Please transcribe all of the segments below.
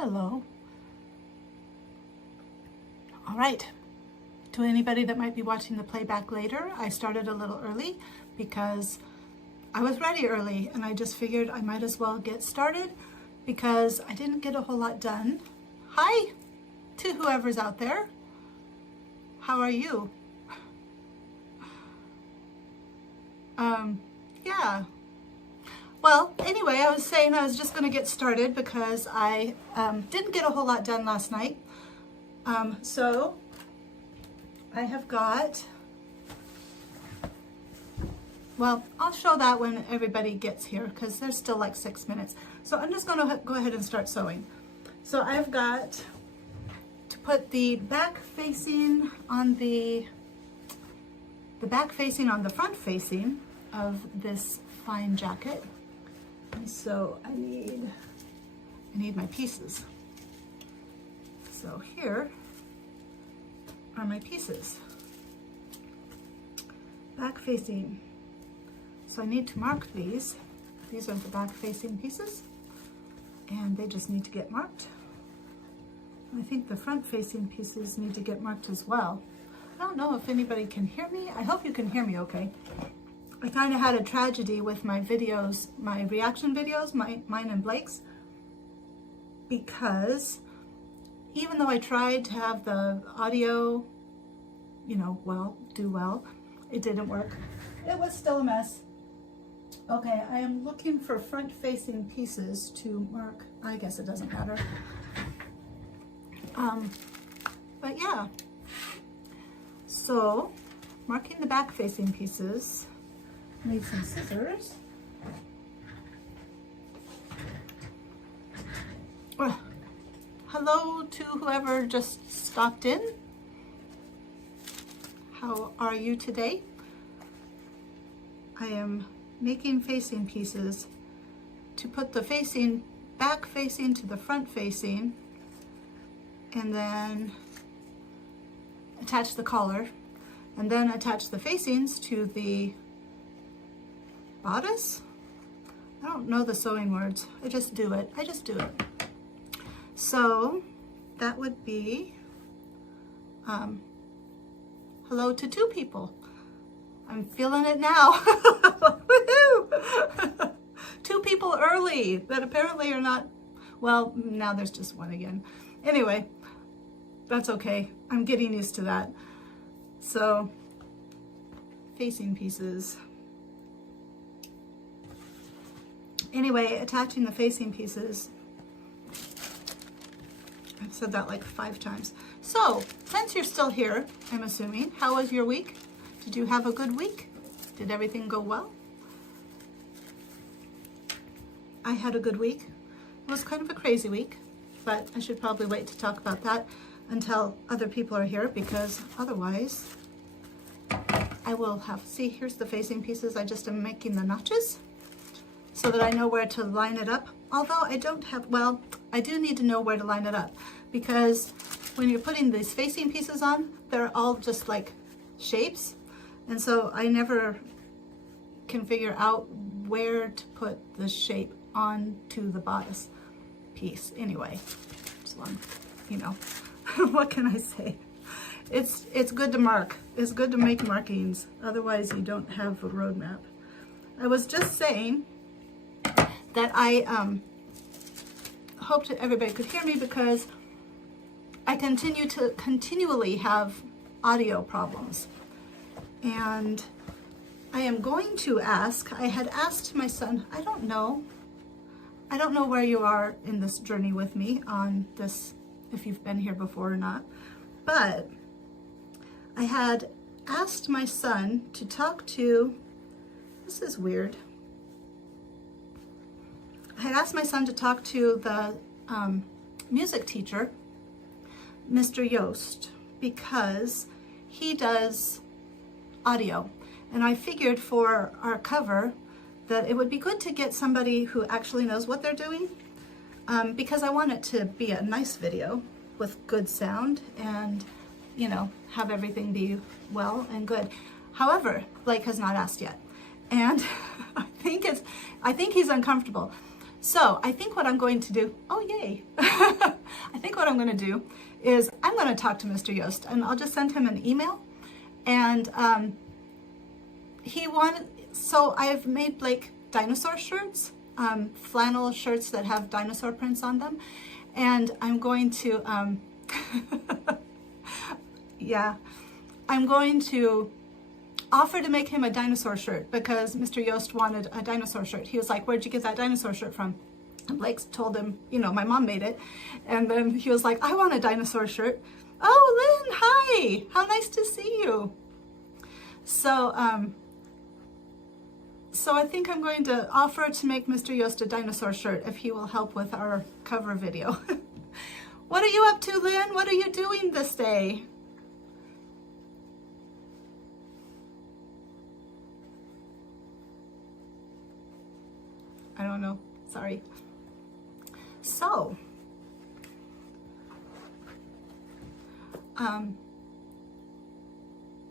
Hello. All right. To anybody that might be watching the playback later, I started a little early because I was ready early and I just figured I might as well get started because I didn't get a whole lot done. Hi to whoever's out there. How are you? Yeah. Well, anyway, I was saying I was just going to get started because I didn't get a whole lot done last night. So I have got, well, I'll show that when everybody gets here because there's still like 6 minutes. So I'm just going to go ahead and start sewing. So I've got to put the back facing on the back facing on the front facing of this fine jacket. And so I need my pieces. So here are my pieces. Back facing. So I need to mark these. These are the back facing pieces and they just need to get marked. I think the front facing pieces need to get marked as well. I don't know if anybody can hear me. I hope you can hear me okay. I kind of had a tragedy with my videos, my reaction videos, mine and Blake's, because even though I tried to have the audio, do well, it didn't work. It was still a mess. Okay, I am looking for front-facing pieces to mark. I guess it doesn't matter. But yeah. So, marking the back-facing pieces. Need some scissors. Well, hello to whoever just stopped in. How are you today? I am making facing pieces to put the facing, back facing to the front facing, and then attach the collar, and then attach the facings to the bodice. I don't know the sewing words. I just do it. So that would be hello to 2 people. I'm feeling it now. Woohoo! 2 people early that apparently are not, well, now there's just 1 again. Anyway, that's okay. I'm getting used to that. So, facing pieces. Anyway, attaching the facing pieces. I've said that like 5 times. So, since you're still here, I'm assuming, how was your week? Did you have a good week? Did everything go well? I had a good week. It was kind of a crazy week, but I should probably wait to talk about that until other people are here because otherwise I will have, see, here's the facing pieces. I just am making the notches so that I know where to line it up. Although I don't have, well, I do need to know where to line it up because when you're putting these facing pieces on, they're all just like shapes. And so I never can figure out where to put the shape onto the bodice piece. Anyway, so what can I say? It's good to mark. It's good to make markings. Otherwise you don't have a roadmap. I was just saying that I hope that everybody could hear me because I continually have audio problems. And I am going to ask, I had asked my son, I don't know where you are in this journey with me on this, if you've been here before or not, but I had asked my son to talk to, this is weird, I had asked my son to talk to the music teacher, Mr. Yost, because he does audio. And I figured for our cover that it would be good to get somebody who actually knows what they're doing because I want it to be a nice video with good sound and, have everything be well and good. However, Blake has not asked yet. And I think he's uncomfortable. So I think what I'm going to do, oh yay, I think what I'm going to do is I'm going to talk to Mr. Yost, and I'll just send him an email. And so I've made Blake dinosaur shirts, flannel shirts that have dinosaur prints on them. And I'm going to, yeah, I'm going to offer to make him a dinosaur shirt because Mr. Yost wanted a dinosaur shirt. He was like, where'd you get that dinosaur shirt from? And Blake told him, you know, my mom made it. And then he was like, I want a dinosaur shirt. Oh, Lynn, hi. How nice to see you. So, so I think I'm going to offer to make Mr. Yost a dinosaur shirt if he will help with our cover video. What are you up to, Lynn? What are you doing this day? I don't know. Sorry. So,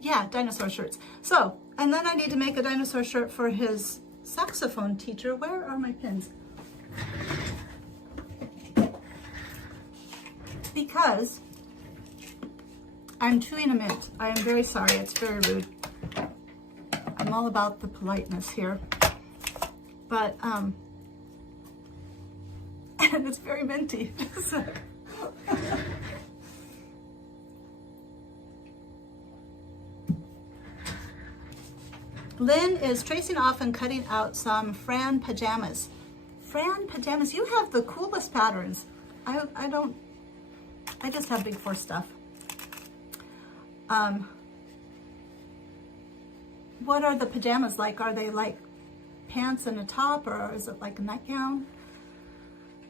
yeah, dinosaur shirts. So, and then I need to make a dinosaur shirt for his saxophone teacher. Where are my pins? Because I'm chewing a mint. I am very sorry. It's very rude. I'm all about the politeness here. But, and it's very minty. Lynn is tracing off and cutting out some Fran pajamas. Fran pajamas, you have the coolest patterns. I just have big four stuff. What are the pajamas like? Are they like pants and a top, or is it like a nightgown?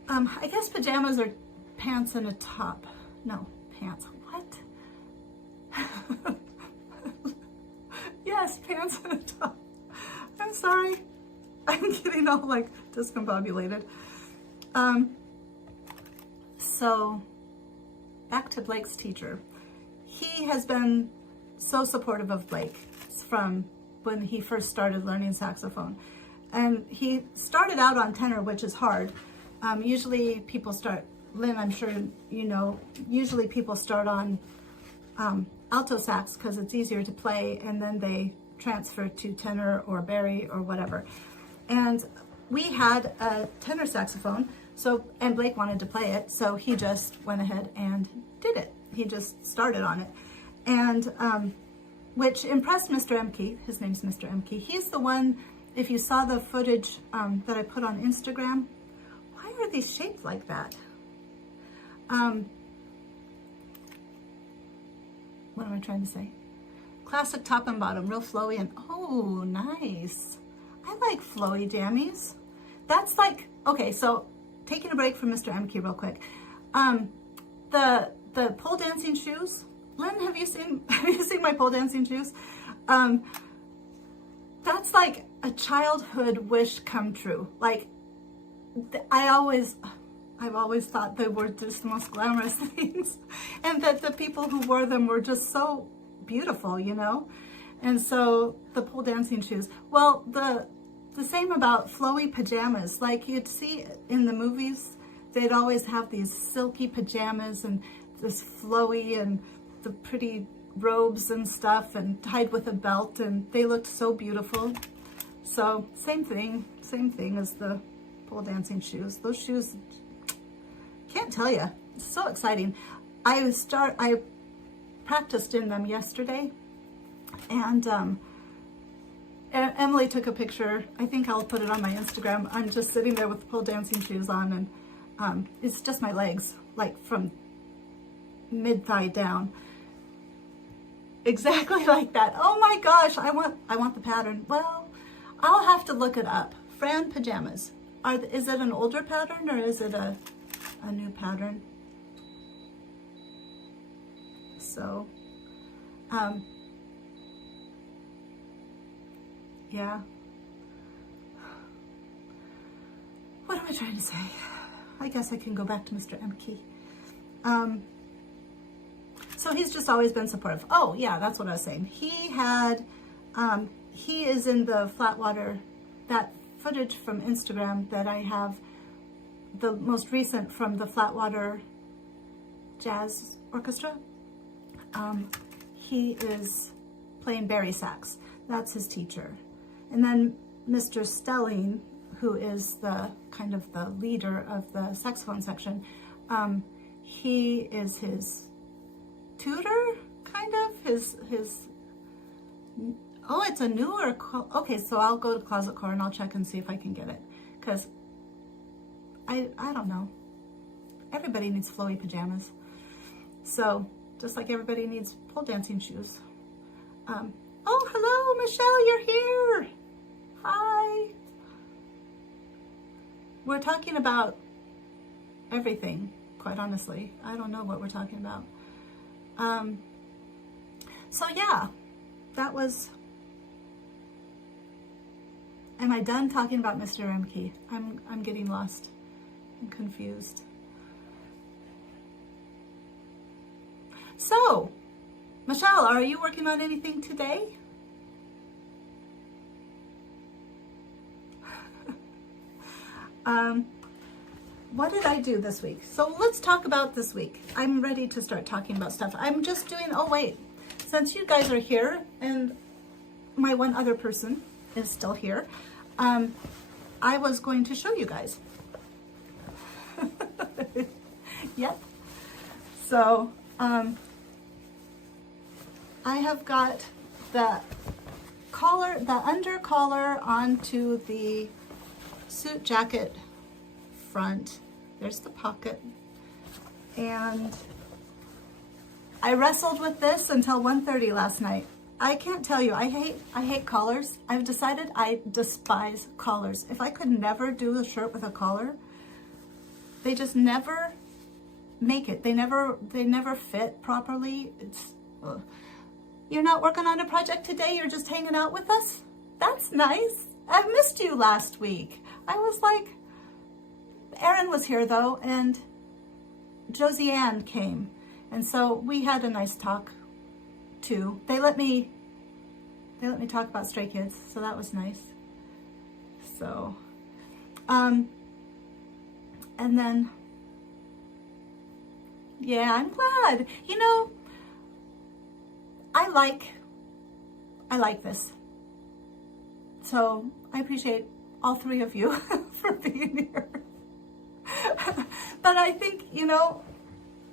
I guess pajamas are pants and a top. No, pants. What? Yes, pants and a top. I'm sorry. I'm getting all like discombobulated. So back to Blake's teacher. He has been so supportive of Blake from when he first started learning saxophone. And he started out on tenor, which is hard. Usually people start, Lynn, I'm sure you know, usually people start on alto sax because it's easier to play, and then they transfer to tenor or bari or whatever. And we had a tenor saxophone, and Blake wanted to play it, so he just went ahead and did it. He just started on it. And which impressed Mr. Emke. His name's Mr. Emke. He's the one, if you saw the footage that I put on Instagram, why are these shaped like that? What am I trying to say? Classic top and bottom, real flowy, and oh, nice. I like flowy jammies. That's like, okay, so taking a break from Mr. Emke real quick. The pole dancing shoes. Lynn, have you seen my pole dancing shoes? That's like a childhood wish come true. Like, I've always thought they were just the most glamorous things, and that the people who wore them were just so beautiful, you know? And so the pole dancing shoes. Well, the same about flowy pajamas. Like you'd see in the movies, they'd always have these silky pajamas and this flowy and the pretty robes and stuff and tied with a belt, and they looked so beautiful. So same thing as the pole dancing shoes. Those shoes, can't tell you, it's so exciting. I practiced in them yesterday, and Emily took a picture. I think I'll put it on my Instagram. I'm just sitting there with the pole dancing shoes on, and it's just my legs, like from mid-thigh down. Exactly like that. Oh my gosh, I want the pattern. Well, I'll have to look it up. Fran pajamas. Is it an older pattern or is it a new pattern? So, yeah. What am I trying to say? I guess I can go back to Mr. Emke. So he's just always been supportive. Oh yeah, that's what I was saying. He is in the Flatwater, that footage from Instagram that I have the most recent from the Flatwater Jazz Orchestra. He is playing bari sax. That's his teacher. And then Mr. Stelling, who is the kind of the leader of the saxophone section, he is his tutor, kind of, his oh, it's a newer, okay, so I'll go to Closet Core and I'll check and see if I can get it, because I don't know. Everybody needs flowy pajamas. So, just like everybody needs pole dancing shoes. Oh, hello, Michelle, you're here. Hi. We're talking about everything, quite honestly. I don't know what we're talking about. So yeah, that was, am I done talking about Mr. Remke? I'm getting lost and confused. So, Michelle, are you working on anything today? What did I do this week? So let's talk about this week. I'm ready to start talking about stuff. I'm just doing, oh wait, since you guys are here and my one other person is still here, I was going to show you guys. Yep. So, I have got the collar, the under collar onto the suit jacket front. There's the pocket. And I wrestled with this until 1:30 last night. I can't tell you, I hate collars. I've decided I despise collars. If I could never do a shirt with a collar, they just never make it. They never fit properly. It's You're not working on a project today, you're just hanging out with us? That's nice. I missed you last week. I was like, Erin was here though, and Josie Ann came. And so we had a nice talk too. They let me talk about Stray Kids, so that was nice. So, and then, yeah, I'm glad. You know, I like this. So I appreciate all three of you for being here. But I think, you know,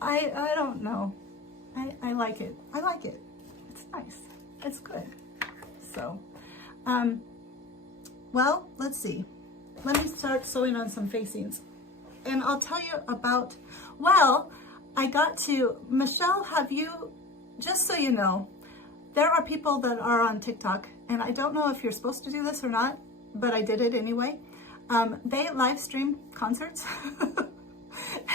I don't know. I like it. I like it. It's nice. It's good. So, well, let's see. Let me start sewing on some facings. And I'll tell you about, well, I got to, Michelle, have you, just so you know, there are people that are on TikTok, and I don't know if you're supposed to do this or not, but I did it anyway. They live stream concerts.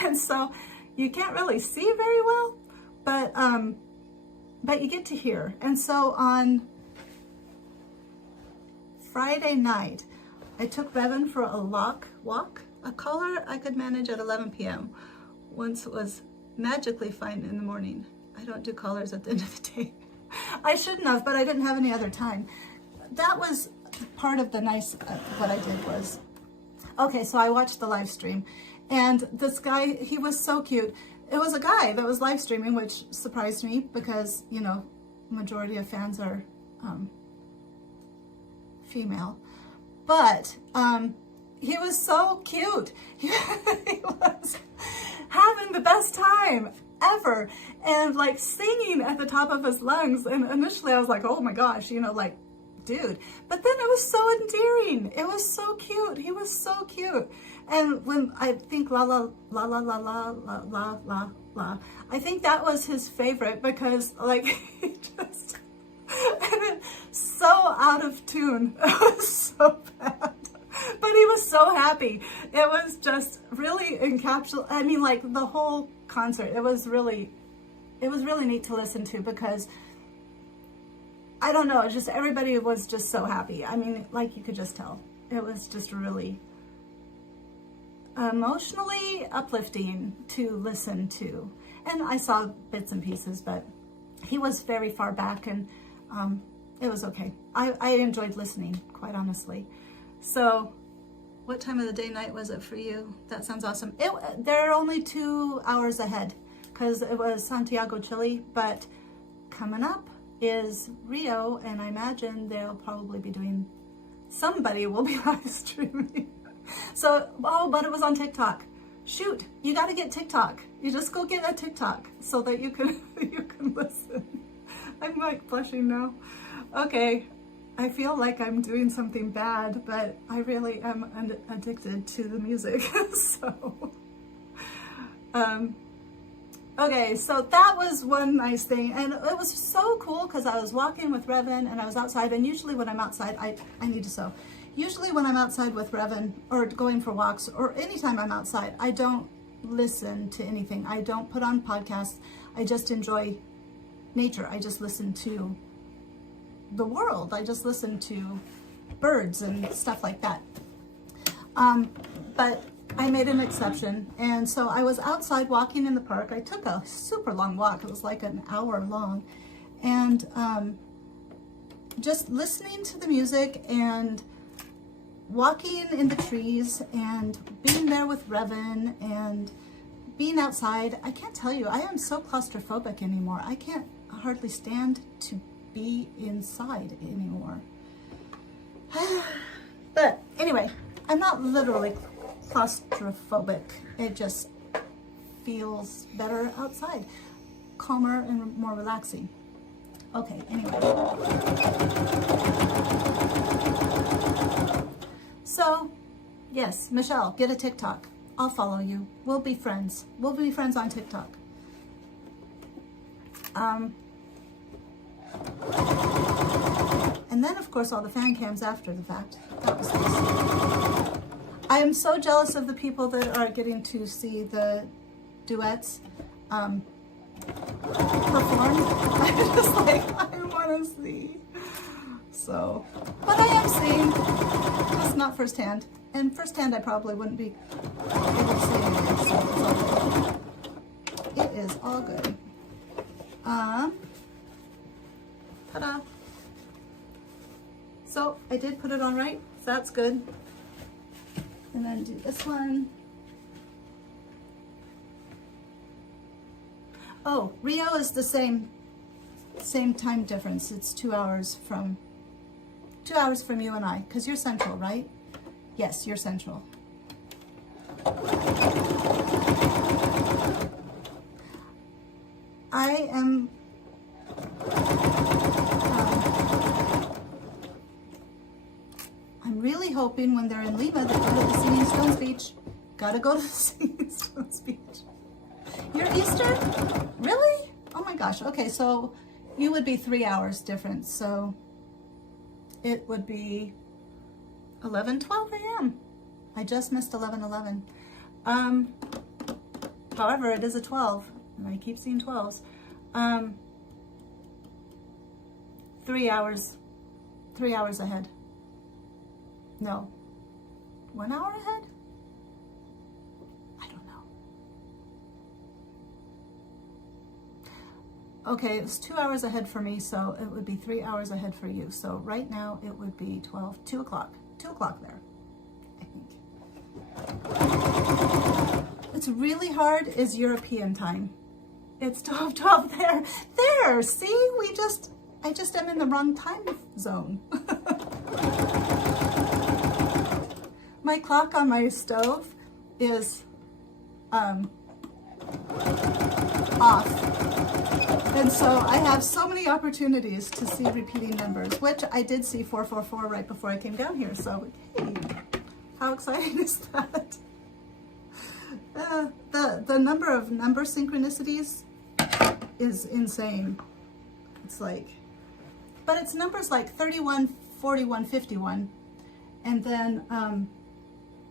And so you can't really see very well, but you get to hear. And so on Friday night, I took Bevan for a walk. A collar I could manage at 11 p.m. Once it was magically fine in the morning. I don't do collars at the end of the day. I shouldn't have, but I didn't have any other time. That was part of the nice, what I did was, okay, so I watched the live stream, and this guy, he was so cute. It was a guy that was live streaming, which surprised me because, you know, majority of fans are female. But he was so cute. He was having the best time ever, and like singing at the top of his lungs. And initially I was like, oh my gosh, you know, like, dude. But then it was so endearing. It was so cute. He was so cute. And when I think la la la la la la la la la la, I think that was his favorite because like he just, and it, so out of tune. It was so bad. But he was so happy. It was just really I mean, like the whole concert, it was really neat to listen to because I don't know, just everybody was just so happy. I mean, like you could just tell. It was just really emotionally uplifting to listen to. And I saw bits and pieces, but he was very far back, and it was okay. I enjoyed listening, quite honestly. So What time of the day night was it for you? That sounds awesome. They're only 2 hours ahead because it was Santiago, Chile, but coming up is Rio, and I imagine they'll probably be doing, somebody will be live streaming. So, oh, but it was on TikTok. Shoot, you got to get TikTok. You just go get a TikTok so that you can you can listen. I'm like blushing now. Okay, I feel like I'm doing something bad, but I really am addicted to the music. So, okay, so that was one nice thing, and it was so cool because I was walking with Revan and I was outside, and usually when I'm outside, I need to sew. Usually when I'm outside with Revan or going for walks or anytime I'm outside, I don't listen to anything. I don't put on podcasts. I just enjoy nature. I just listen to the world. I just listen to birds and stuff like that. But I made an exception. And so I was outside walking in the park. I took a super long walk. It was like an hour long. And just listening to the music and walking in the trees and being there with Revan and being outside. I can't tell you, I am so claustrophobic anymore. I can't hardly stand to be inside anymore. But anyway, I'm not literally claustrophobic. It just feels better outside, calmer and more relaxing. Okay, anyway. So, yes, Michelle, get a TikTok. I'll follow you. We'll be friends. We'll be friends on TikTok. And then, of course, all the fan cams after the fact. That was nice. I am so jealous of the people that are getting to see the duets perform. I'm just like, I want to see. So, but I am seeing, just not firsthand. And firsthand, I probably wouldn't be able to see anything, so it is all good. Ta-da. So, I did put it on right, so that's good. And then do this one. Oh, Rio is the same time difference. It's 2 hours from you and I, because you're central, right? Yes, you're central. I am I'm really hoping when they're in Lima they go to the Singing Stones Beach. Gotta go to the Singing Stones Beach. You're Eastern? Really? Oh my gosh. Okay, so you would be 3 hours difference. So it would be 11:12 a.m. I just missed 11:11. However, it is a 12, and I keep seeing 12s. 3 hours. 3 hours ahead. No. 1 hour ahead? I don't know. Okay, it's 2 hours ahead for me, so it would be 3 hours ahead for you. So right now it would be 2 o'clock. 2 o'clock there, I think. What's really hard is European time. It's 12:12 there. There, see? I just am in the wrong time zone. My clock on my stove is off. And so I have so many opportunities to see repeating numbers, which I did see 444 right before I came down here. So, hey, how exciting is that? The number of number synchronicities is insane. It's like, but it's numbers like 31, 41, 51, and then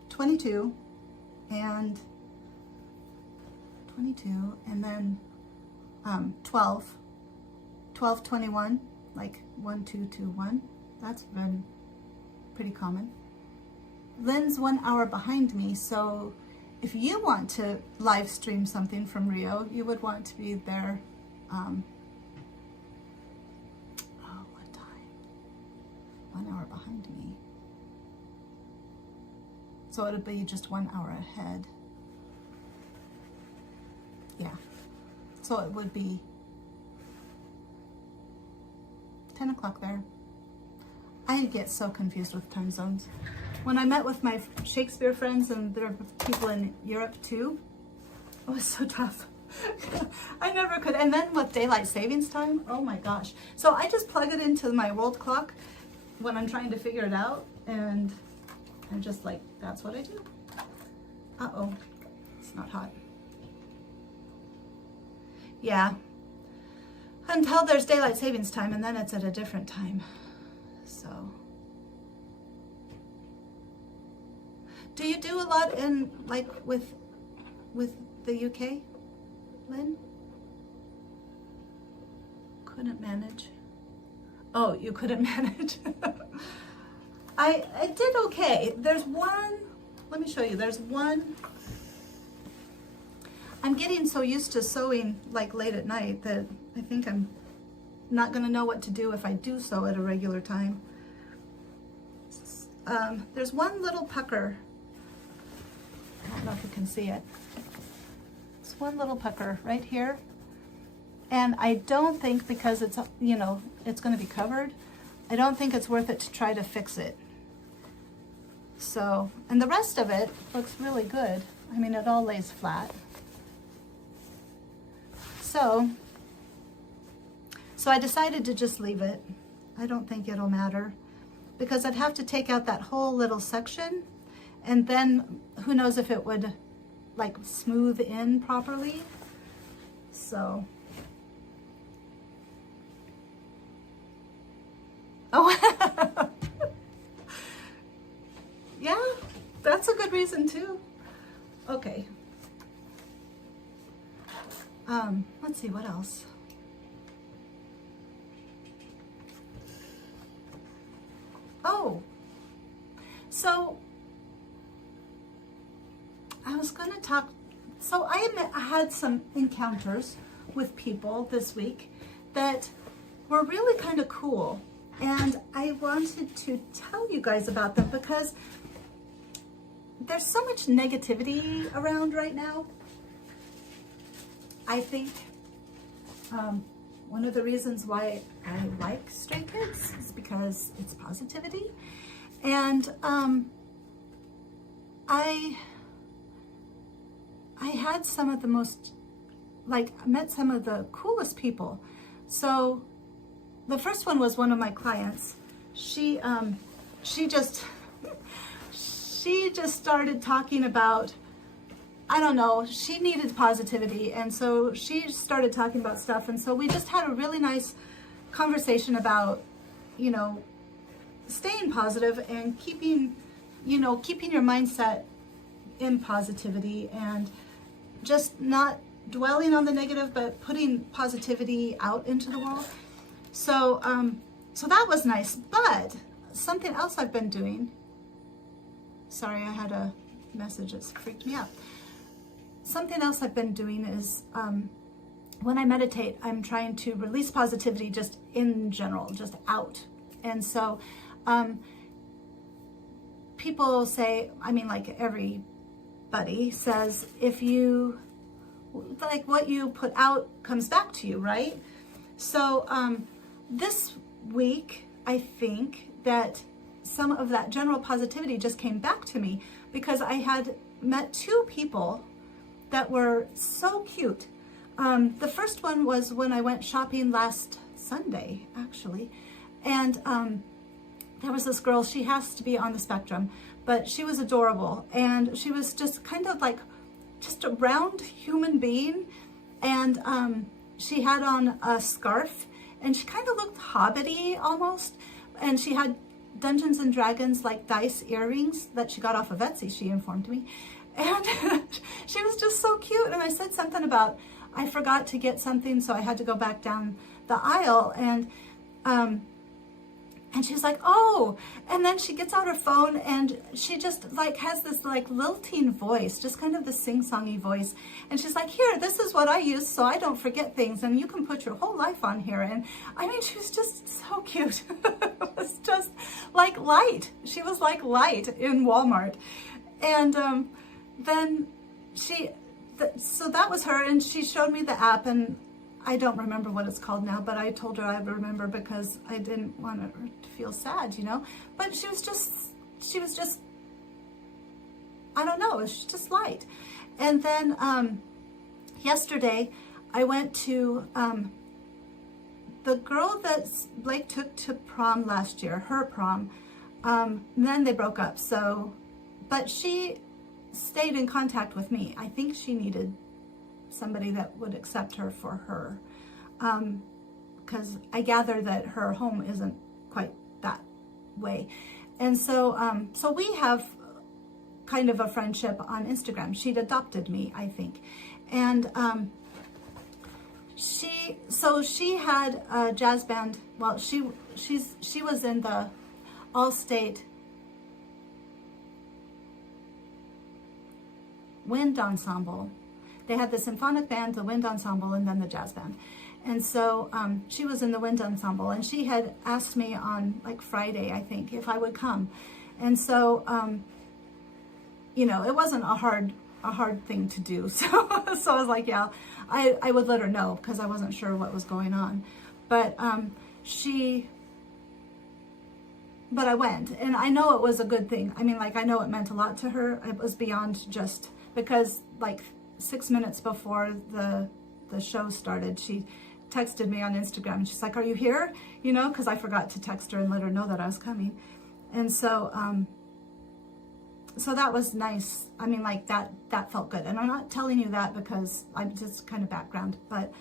22, and 22, and then 12, 12, 21, like 1, 2, 2, 1. That's been pretty common. Lynn's 1 hour behind me, so if you want to live stream something from Rio, you would want to be there. What time? 1 hour behind me. So it'll be just 1 hour ahead. Yeah. So it would be 10 o'clock there. I get so confused with time zones. When I met with my Shakespeare friends, and there are people in Europe too, it was so tough. I never could. And then with daylight savings time, oh my gosh. So I just plug it into my world clock when I'm trying to figure it out, and I'm just like, that's what I do. Uh-oh, it's not hot. Yeah, until there's daylight savings time, and then it's at a different time. So, do you do a lot in, like, with the UK, Lynn? Couldn't manage. Oh, you couldn't manage. I did okay. There's one, let me show you. There's one, I'm getting so used to sewing like late at night that I think I'm not gonna know what to do if I do sew at a regular time. There's one little pucker. I don't know if you can see it. It's one little pucker right here. And I don't think, because it's, you know, it's gonna be covered, I don't think it's worth it to try to fix it. So, and the rest of it looks really good. I mean, it all lays flat. So I decided to just leave it. I don't think it'll matter, because I'd have to take out that whole little section, and then who knows if it would like smooth in properly. So, oh, yeah, that's a good reason too. Okay. Let's see, what else? Oh, so I was going to talk, so I had some encounters with people this week that were really kind of cool, and I wanted to tell you guys about them because there's so much negativity around right now. I think one of the reasons why I like Stray Kids is because it's positivity. And I had some of the most, like, I met some of the coolest people. So the first one was one of my clients. She just started talking about, I don't know, she needed positivity, and so she started talking about stuff, and so we just had a really nice conversation about, you know, staying positive and keeping your mindset in positivity, and just not dwelling on the negative, but putting positivity out into the world. So so that was nice. But something else I've been doing, sorry, I had a message that freaked me out. Something else I've been doing is when I meditate, I'm trying to release positivity just in general, just out. And so people say, I mean, like, everybody says, if you, like, what you put out comes back to you, right? So this week, I think that some of that general positivity just came back to me, because I had met two people that were so cute. The first one was when I went shopping last Sunday, actually, and there was this girl. She has to be on the spectrum, but she was adorable, and she was just kind of like just a round human being, and she had on a scarf, and she kind of looked hobbity almost, and she had Dungeons and Dragons like dice earrings that she got off of Etsy, she informed me. And she was just so cute. And I said something about, I forgot to get something, so I had to go back down the aisle. And she's like, oh, and then she gets out her phone, and she just like has this like lilting voice, just kind of the sing-songy voice. And she's like, here, this is what I use so I don't forget things, and you can put your whole life on here. And I mean, she was just so cute. It was just like light. She was like light in Walmart. And then so that was her, and she showed me the app, and I don't remember what it's called now, but I told her I would remember because I didn't want her to feel sad, you know. But she was just, I don't know, it was just light. And then yesterday I went to the girl that Blake took to prom last year, her prom. Then they broke up. So, but she stayed in contact with me. I think she needed somebody that would accept her for her, because I gather that her home isn't quite that way. And so so we have kind of a friendship on Instagram. She'd adopted me, I think. And she had a jazz band. Well, she was in the all-state wind ensemble. They had the symphonic band, the wind ensemble, and then the jazz band. And so she was in the wind ensemble, and she had asked me on like Friday, I think, if I would come. And so, you know, it wasn't a hard thing to do. So I was like, yeah, I would let her know, because I wasn't sure what was going on. But but I went, and I know it was a good thing. I mean, like, I know it meant a lot to her. It was beyond just, because like 6 minutes before the show started, she texted me on Instagram. She's like, "Are you here?" You know, because I forgot to text her and let her know that I was coming. And so so that was nice. I mean, like, that felt good. And I'm not telling you that because I'm just kind of background, but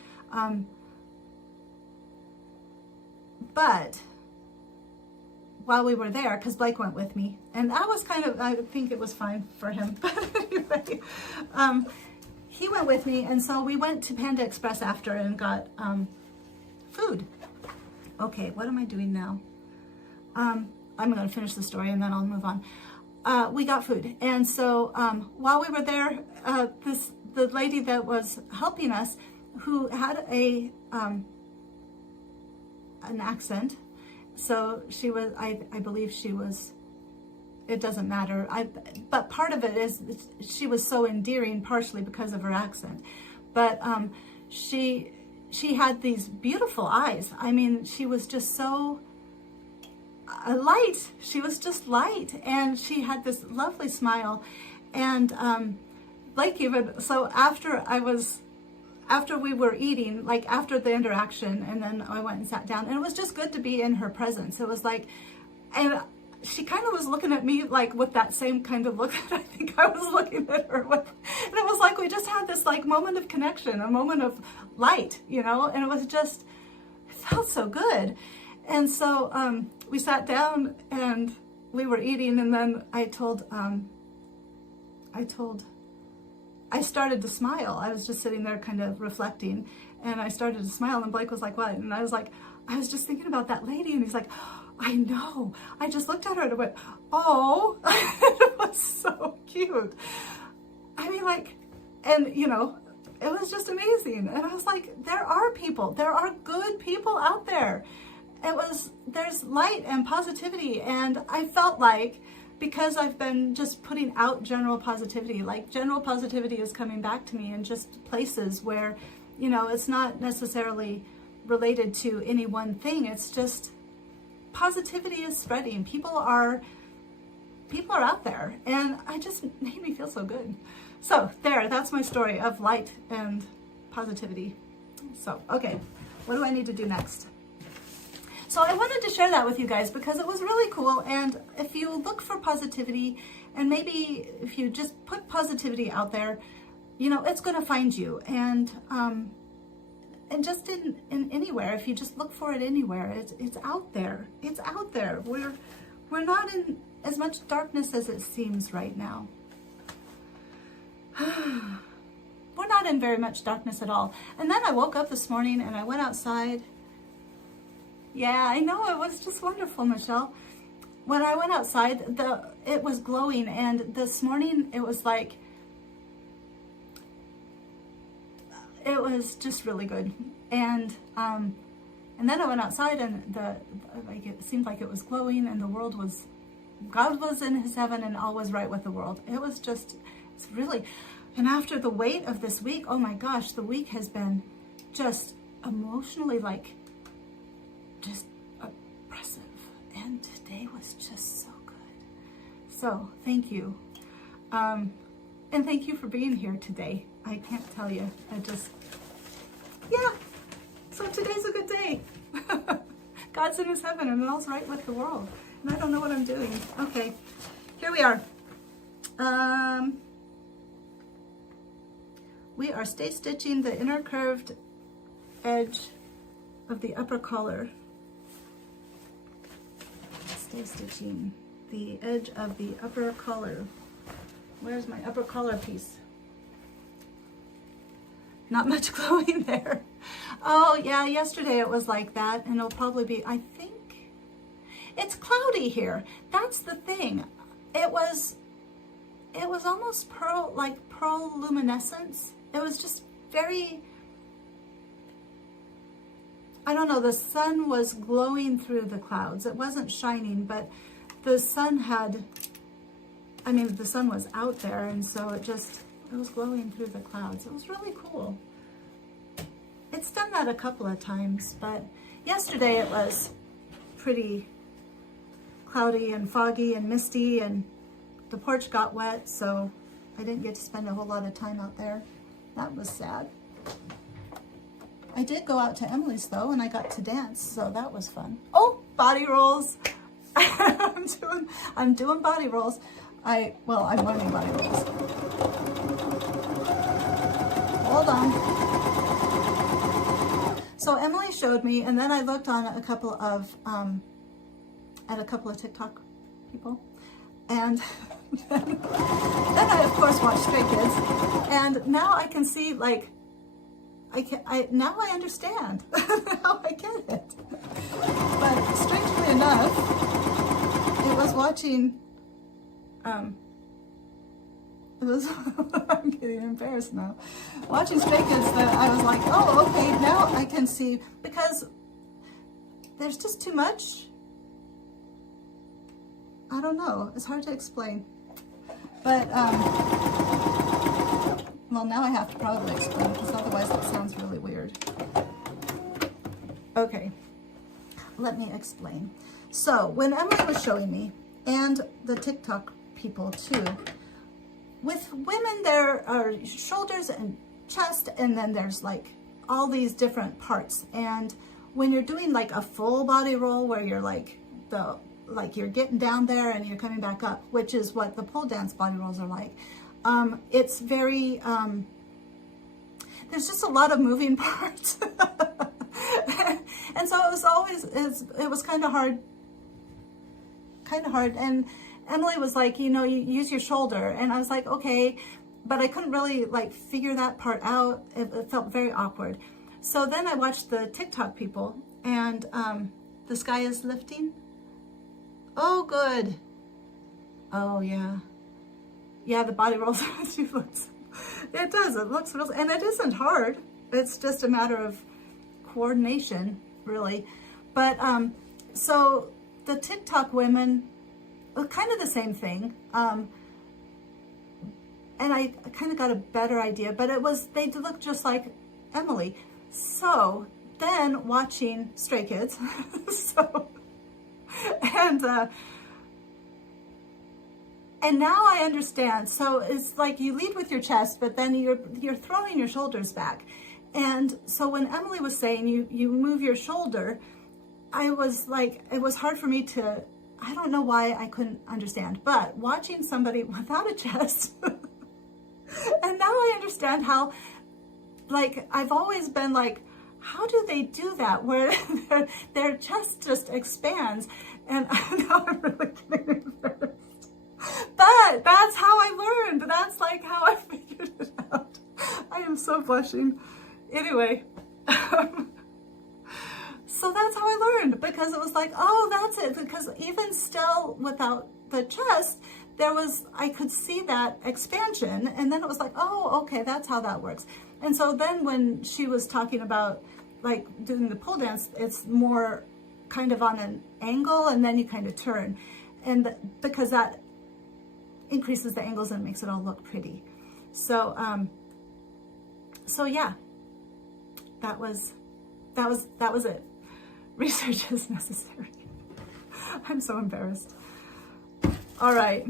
while we were there, because Blake went with me, and that was kind of, I think it was fine for him, but anyway, he went with me, and so we went to Panda Express after and got food. Okay, what am I doing now? I'm going to finish the story and then I'll move on. We got food, and so while we were there, the lady that was helping us, who had an accent, so she was, I believe she was, it doesn't matter, but part of it is she was so endearing, partially because of her accent, but she had these beautiful eyes. I mean, she was just so light. She was just light, and she had this lovely smile. And Blake even, so after we were eating, like after the interaction, and then I went and sat down, and it was just good to be in her presence. It was like, and she kind of was looking at me like with that same kind of look that I think I was looking at her with. And it was like we just had this like moment of connection, a moment of light, you know, and it was just, it felt so good. And so we sat down and we were eating, and then I started to smile. I was just sitting there kind of reflecting, and I started to smile, and Blake was like, "What?" And I was like, "I was just thinking about that lady." And he's like, "I know." I just looked at her and I went, "Oh." It was so cute. I mean, like, and you know, it was just amazing. And I was like, there are good people out there. There's light and positivity, and I felt like, because I've been just putting out general positivity, like general positivity is coming back to me in just places where, you know, it's not necessarily related to any one thing. It's just positivity is spreading. People are out there, and it just made me feel so good. So that's my story of light and positivity. So, okay, what do I need to do next? So I wanted to share that with you guys because it was really cool. And if you look for positivity, and maybe if you just put positivity out there, you know, it's going to find you. And just in anywhere, if you just look for it anywhere, it's out there. It's out there. We're not in as much darkness as it seems right now. We're not in very much darkness at all. And then I woke up this morning and I went outside. Yeah, I know, it was just wonderful, Michelle. When I went outside, it was glowing, and this morning it was like, it was just really good. And then I went outside, and it seemed like it was glowing, and the world was God was in his heaven and all was right with the world. It was just, it's really, and after the weight of this week, oh my gosh, the week has been just emotionally like, just oppressive. And today was just so good. So thank you. And thank you for being here today. I can't tell you. Yeah. So today's a good day. God's in his heaven and all's right with the world. And I don't know what I'm doing. Okay, here we are. We are stay stitching the inner curved edge of the upper collar. Stay stitching the edge of the upper collar. Where's my upper collar piece? Not much glowing there. Oh yeah, yesterday it was like that, and it'll probably be, I think, it's cloudy here. That's the thing. It was almost pearl, like pearl luminescence. It was just very, I don't know, the sun was glowing through the clouds. It wasn't shining, but the sun had, I mean, the sun was out there, and so it was glowing through the clouds. It was really cool. It's done that a couple of times, but yesterday it was pretty cloudy and foggy and misty, and the porch got wet, so I didn't get to spend a whole lot of time out there. That was sad. I did go out to Emily's though, and I got to dance, so that was fun. Oh, body rolls. I'm doing body rolls. I'm learning body rolls. Hold on. So Emily showed me, and then I looked on a couple of TikTok people, and then I of course watched Stray Kids, and now I can see, like, now I understand. Now I get it. But strangely enough, it was watching, I'm getting embarrassed now. Watching Stray Kids that I was like, oh, okay, now I can see, because there's just too much. I don't know, it's hard to explain. But, well, now I have to probably explain, because otherwise it sounds really weird. Okay, let me explain. So, when Emily was showing me, and the TikTok people too, with women there are shoulders and chest, and then there's like all these different parts. And when you're doing like a full body roll where you're like you're getting down there and you're coming back up, which is what the pole dance body rolls are like, it's very, there's just a lot of moving parts. And so it was kind of hard. And Emily was like, you use your shoulder. And I was like, okay, but I couldn't really like figure that part out. It felt very awkward. So then I watched the TikTok people, and the sky is lifting. Oh, good. Oh, yeah. Yeah, the body rolls. It does. It looks real, and it isn't hard. It's just a matter of coordination, really. But so the TikTok women, kind of the same thing. And I kind of got a better idea, but they look just like Emily. So then watching Stray Kids, and now I understand. So it's like you lead with your chest, but then you're throwing your shoulders back. And so when Emily was saying you move your shoulder, I was like, it was hard for me to, I don't know why I couldn't understand, but watching somebody without a chest, and now I understand how, like, I've always been like, how do they do that where their chest just expands? And now I'm really getting embarrassed. But that's how I learned. That's like how I figured it out. I am so blushing. Anyway, so that's how I learned, because it was like, oh, that's it. Because even still without the chest, I could see that expansion. And then it was like, oh, okay, that's how that works. And so then when she was talking about like doing the pole dance, it's more kind of on an angle, and then you kind of turn. and because that increases the angles and makes it all look pretty. So, so yeah, that was it. Research is necessary. I'm so embarrassed. All right.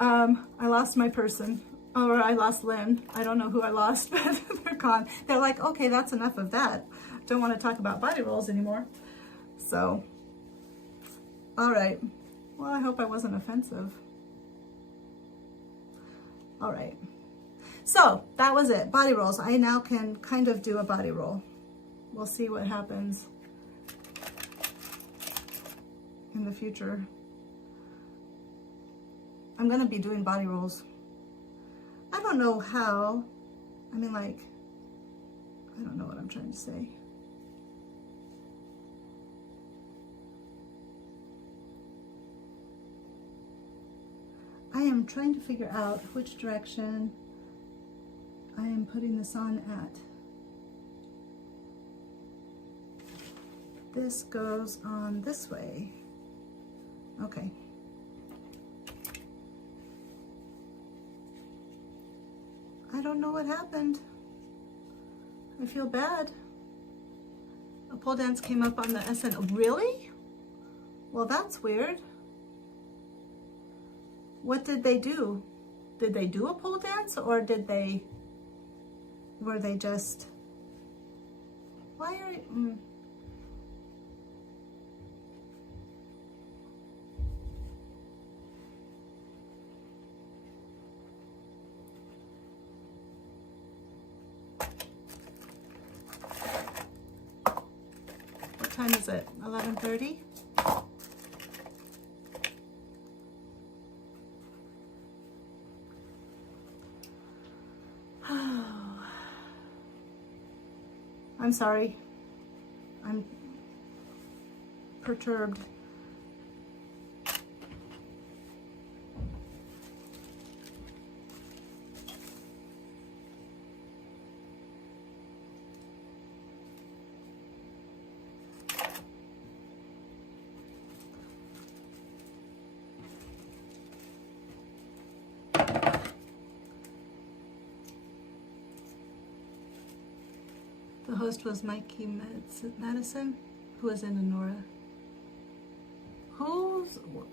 I lost my person, or I lost Lynn. I don't know who I lost, but they're gone. They're like, okay, that's enough of that. Don't want to talk about body rolls anymore. So, all right. Well, I hope I wasn't offensive. All right. So that was it. Body rolls. I now can kind of do a body roll. We'll see what happens in the future. I'm going to be doing body rolls. I don't know how. I mean, like, I don't know what I'm trying to say. I am trying to figure out which direction I am putting this on at. This goes on this way. Okay. I don't know what happened. I feel bad. A pole dance came up on the SN. Really? Well, that's weird. What did they do? Did they do a pole dance, or were they just, why are you, What time is it? 11:30? I'm sorry. I'm perturbed. The host was Mikey Madison, who was in Honora.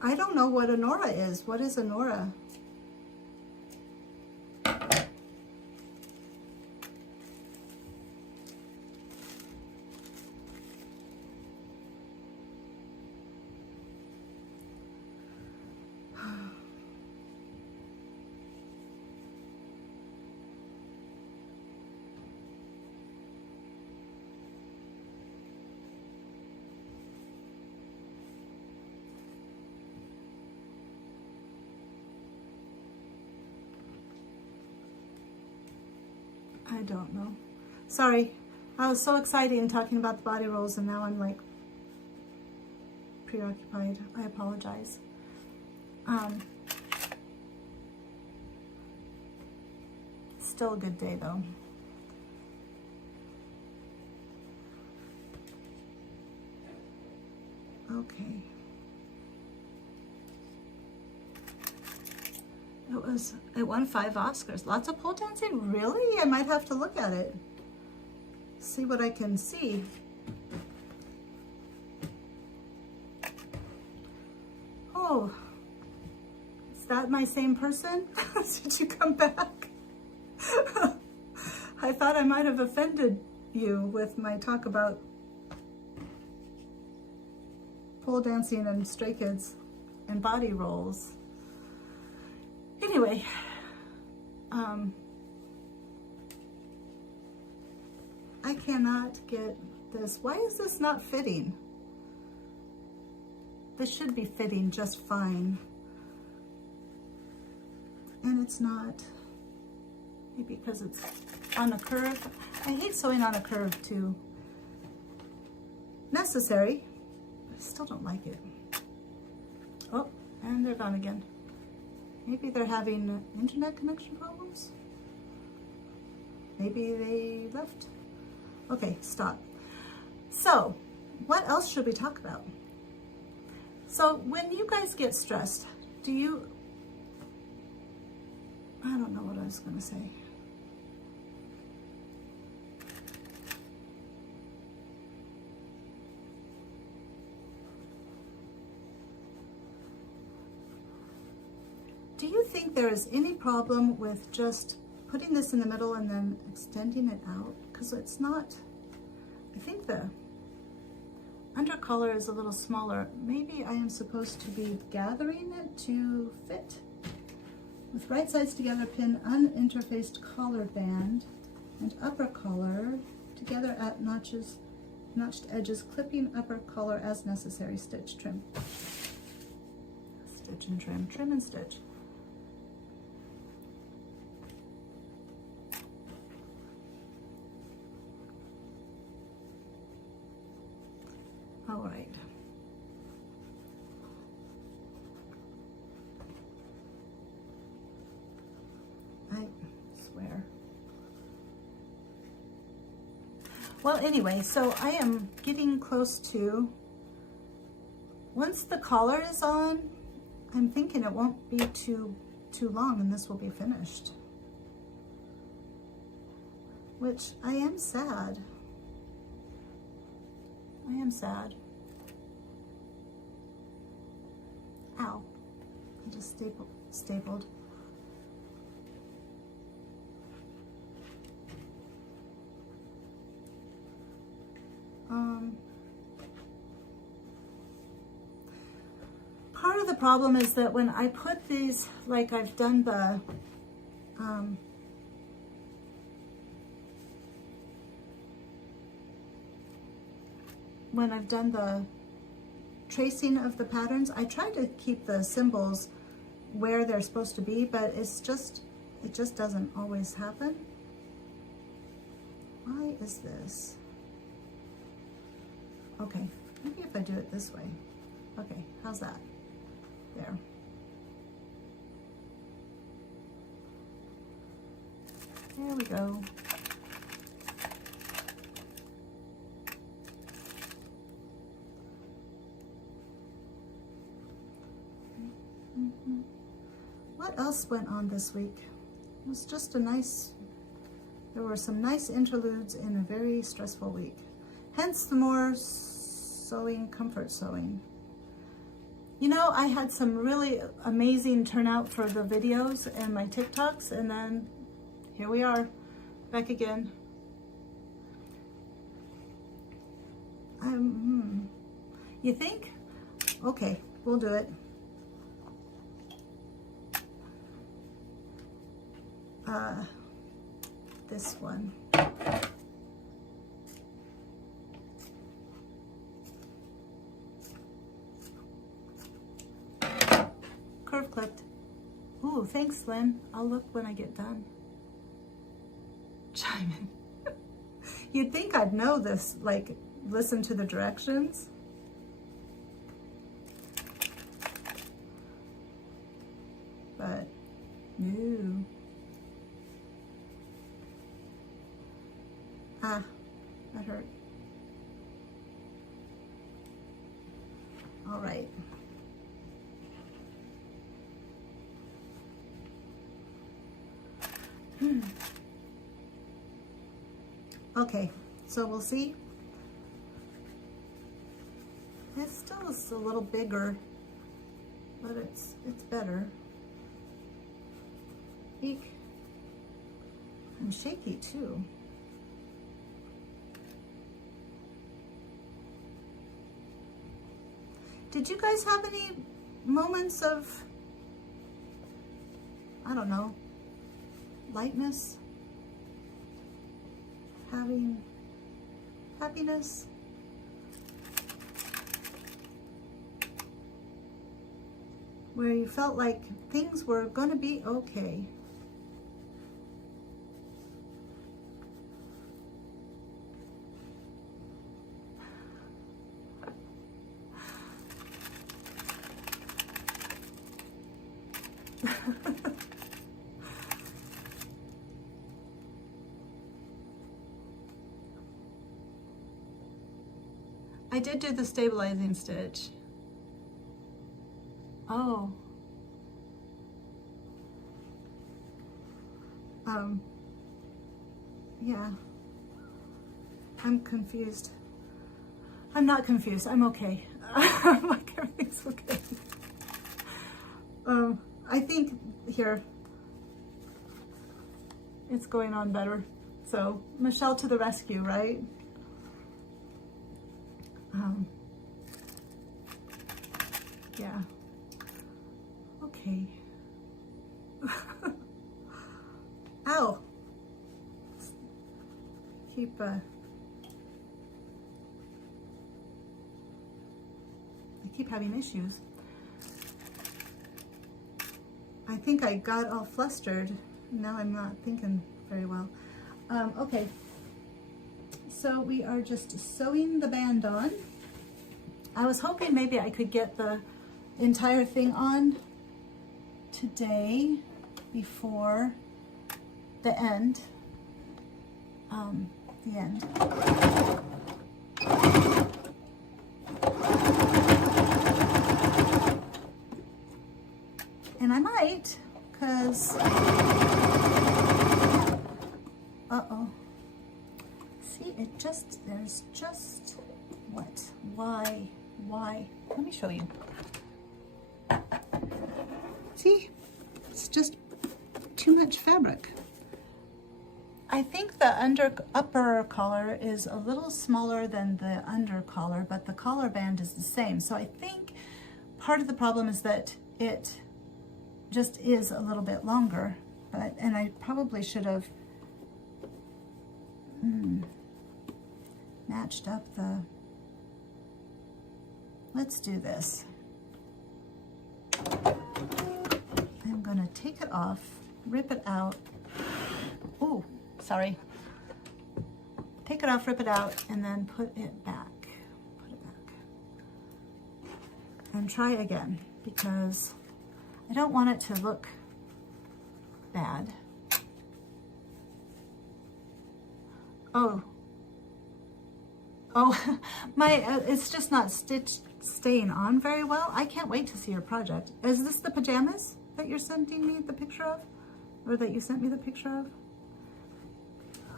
I don't know what Honora is. What is Honora? I don't know. Sorry. I was so excited in talking about the body rolls, and now I'm like preoccupied. I apologize. Still a good day though. Okay. It won 5 Oscars. Lots of pole dancing? Really? I might have to look at it. See what I can see. Oh, is that my same person? Did you come back? I thought I might have offended you with my talk about pole dancing and Stray Kids and body rolls. Anyway, I cannot get this. Why is this not fitting? This should be fitting just fine. And it's not. Maybe because it's on a curve. I hate sewing on a curve too. Necessary, but I still don't like it. Oh, and they're gone again. Maybe they're having internet connection problems. Maybe they left. Okay, stop. So, what else should we talk about? So when you guys get stressed, do you, I don't know what I was going to say. Do you think there is any problem with just putting this in the middle and then extending it out? Because it's not, I think the undercolor is a little smaller. Maybe I am supposed to be gathering it to fit. With right sides together, pin uninterfaced collar band and upper collar together at notches, notched edges, clipping upper collar as necessary. Stitch, trim. Stitch and trim, trim and stitch. All right. I swear. Well, anyway, so I am getting close to, once the collar is on, I'm thinking it won't be too long and this will be finished. Which I am sad. I am sad. Ow. I just stapled. Part of the problem is that when I put these, like I've done the, when I've done the tracing of the patterns, I try to keep the symbols where they're supposed to be, but it just doesn't always happen. Why is this? Okay, maybe if I do it this way. Okay, how's that? There. There we go. What else went on this week? It was just a nice, there were some nice interludes in a very stressful week. Hence the more sewing, comfort sewing. You know, I had some really amazing turnout for the videos and my TikToks, and then here we are, back again. You think? Okay, we'll do it. This one. Curve clipped. Ooh, thanks, Lynn. I'll look when I get done. Chime in. You'd think I'd know this, like, listen to the directions. But, no. Ah, that hurt. All right. Okay, so we'll see. It still is a little bigger, but it's better. Eek. I'm shaky too. Did you guys have any moments of, I don't know, lightness? Having happiness? Where you felt like things were gonna be okay? I did do the stabilizing stitch. Oh. Yeah. I'm confused. I'm not confused. I'm okay. I'm like, everything's okay. I think here it's going on better. So Michelle to the rescue, right? Yeah. Okay. Ow. Keep I keep having issues. I think I got all flustered. Now I'm not thinking very well. Okay. So we are just sewing the band on. I was hoping maybe I could get the entire thing on today before the end. The end. And I might, because, uh-oh. See, there's just, what? Why? Let me show you. See, it's just too much fabric. I think the upper collar is a little smaller than the under collar, but the collar band is the same. So I think part of the problem is that it just is a little bit longer, and I probably should have matched up the, let's do this. I'm gonna take it off, rip it out. Oh, sorry. Take it off, rip it out, and then put it back. And try again, because I don't want it to look bad. Oh, it's just not staying on very well. I can't wait to see your project. Is this the pajamas that you're sending me the picture of? Or that you sent me the picture of?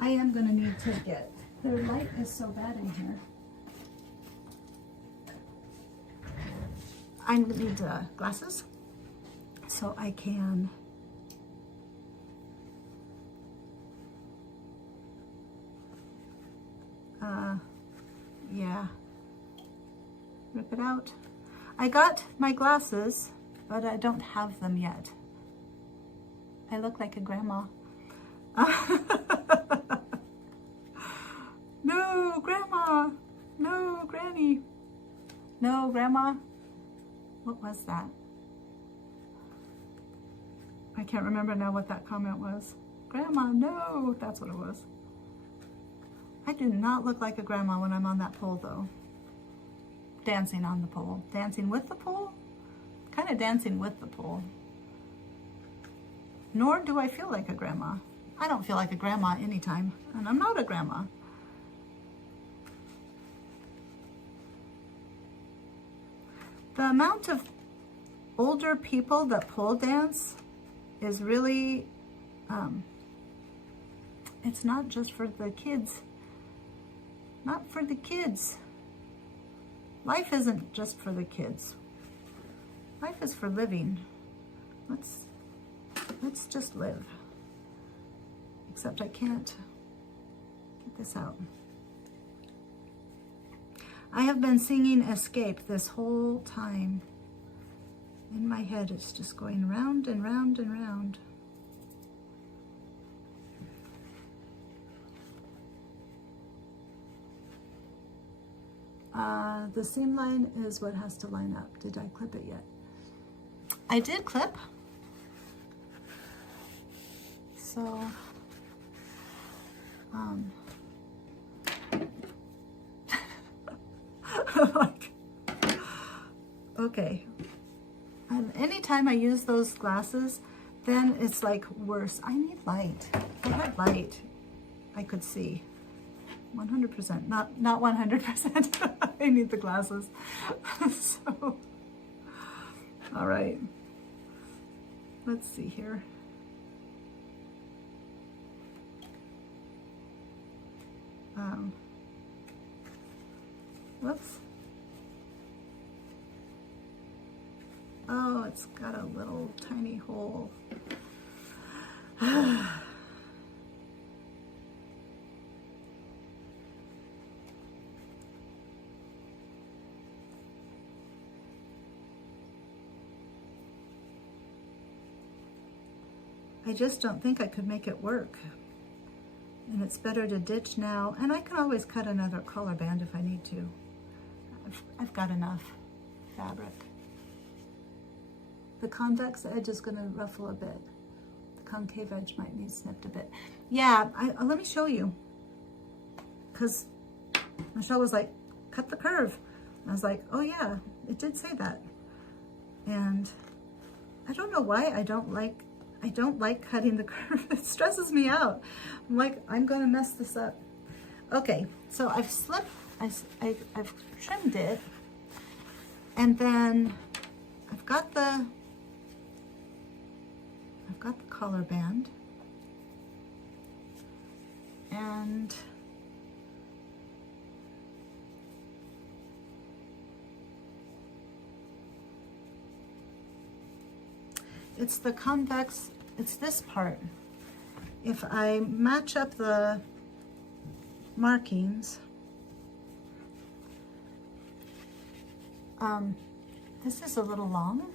I am gonna need to get, their light is so bad in here. I need glasses so I can yeah, rip it out. I got my glasses, but I don't have them yet. I look like a grandma. No, grandma. No, granny. No, grandma. What was that? I can't remember now what that comment was. Grandma, no, that's what it was. I do not look like a grandma when I'm on that pole though. Dancing on the pole. Dancing with the pole? Kind of dancing with the pole. Nor do I feel like a grandma. I don't feel like a grandma anytime, and I'm not a grandma. The amount of older people that pole dance is really, it's not just for the kids. Not for the kids. Life isn't just for the kids. Life is for living. Let's just live. Except I can't get this out. I have been singing Escape this whole time. In my head, it's just going round and round and round. The seam line is what has to line up. Did I clip it yet? I did clip. So, like, okay. And anytime I use those glasses, then it's like worse. I need light. If I had light, I could see. 100%, not 100%. I need the glasses. So, All right. Let's see here. Whoops. Oh, it's got a little tiny hole. I just don't think I could make it work. And it's better to ditch now. And I can always cut another collar band if I need to. I've got enough fabric. The convex edge is going to ruffle a bit. The concave edge might need snipped a bit. Yeah, let me show you. Because Michelle was like, cut the curve. And I was like, oh yeah, it did say that. And I don't know why I don't like cutting the curve. It stresses me out. I'm like, I'm gonna mess this up. Okay, so I've trimmed it, and then I've got the collar band, and it's the convex, it's this part. If I match up the markings, this is a little long.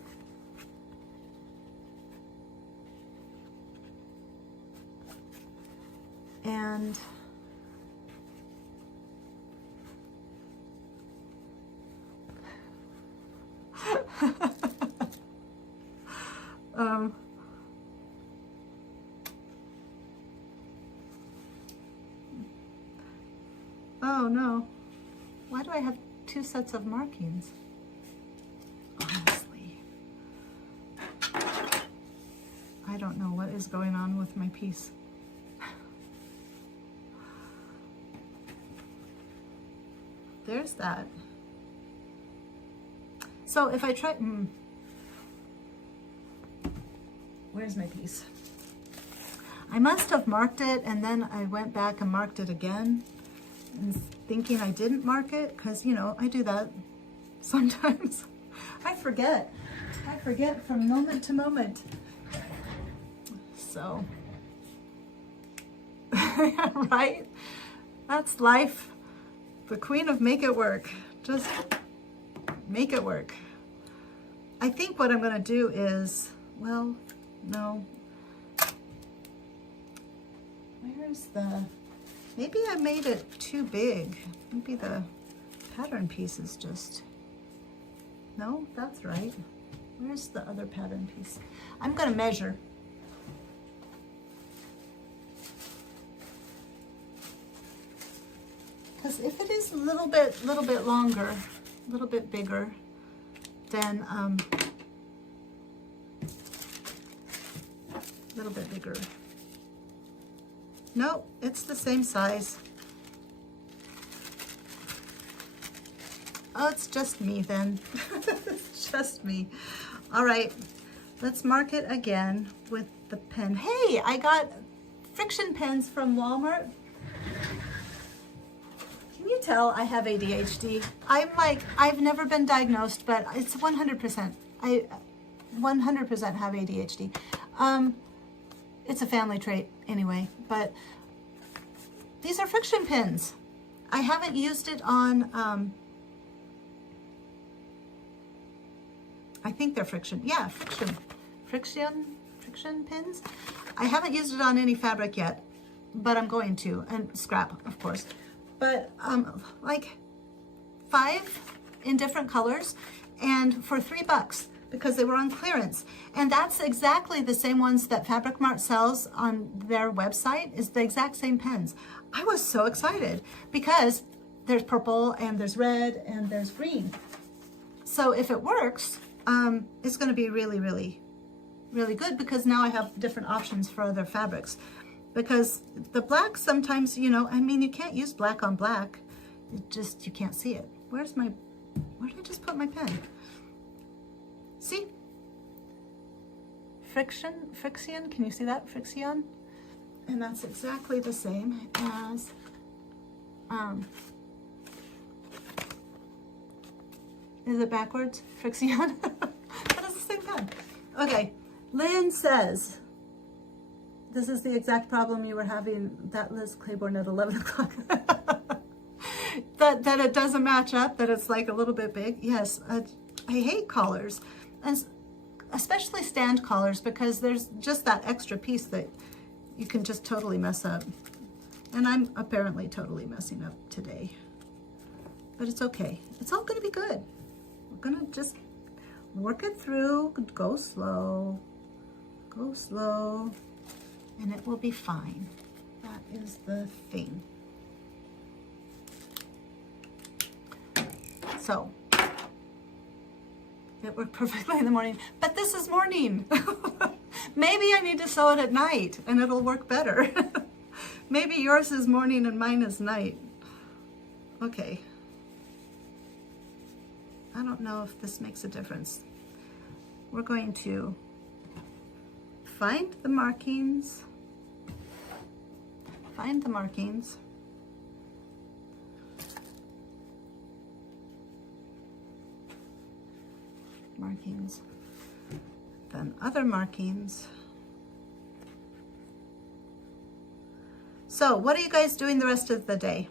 And oh no, why do I have two sets of markings? Honestly, I don't know what is going on with my piece. There's that. So if I try, where's my piece? I must have marked it, and then I went back and marked it again, and thinking I didn't mark it, because, you know, I do that sometimes. I forget from moment to moment. So, right? That's life. The queen of make it work. Just make it work. I think what I'm going to do is, well, no. Where's the, maybe I made it too big. Maybe the pattern piece is just, no, that's right. Where's the other pattern piece? I'm going to measure. Because if it is a little bit longer, a little bit bigger, then a little bit bigger. No, it's the same size. Oh, it's just me then. It's just me. All right, let's mark it again with the pen. Hey, I got friction pens from Walmart. Can you tell I have ADHD? I'm like, I've never been diagnosed, but it's 100%. I 100% have ADHD. It's a family trait anyway, but these are friction pins. I haven't used it on, I think they're friction. Yeah, friction pins. I haven't used it on any fabric yet, but I'm going to, and scrap, of course. But like 5 in different colors, and for $3 because they were on clearance. And that's exactly the same ones that Fabric Mart sells on their website, is the exact same pens. I was so excited because there's purple and there's red and there's green. So if it works, it's going to be really, really, really good, because now I have different options for other fabrics. Because the black sometimes, you know, I mean, you can't use black on black. It just, you can't see it. Where did I just put my pen? See, friction, can you see that? Friction? And that's exactly the same as, is it backwards? Friction? But it's the same thing. Okay, Lynn says, this is the exact problem you were having, that Liz Claiborne at 11 o'clock. that it doesn't match up, that it's like a little bit big. Yes, I hate collars, and especially stand collars, because there's just that extra piece that you can just totally mess up. And I'm apparently totally messing up today. But it's okay. It's all gonna be good. We're gonna just work it through, go slow, and it will be fine. That is the thing. So, it worked perfectly in the morning, but this is morning. Maybe I need to sew it at night and it'll work better. Maybe yours is morning and mine is night. Okay. I don't know if this makes a difference. We're going to find the markings, then other markings. So what are you guys doing the rest of the day?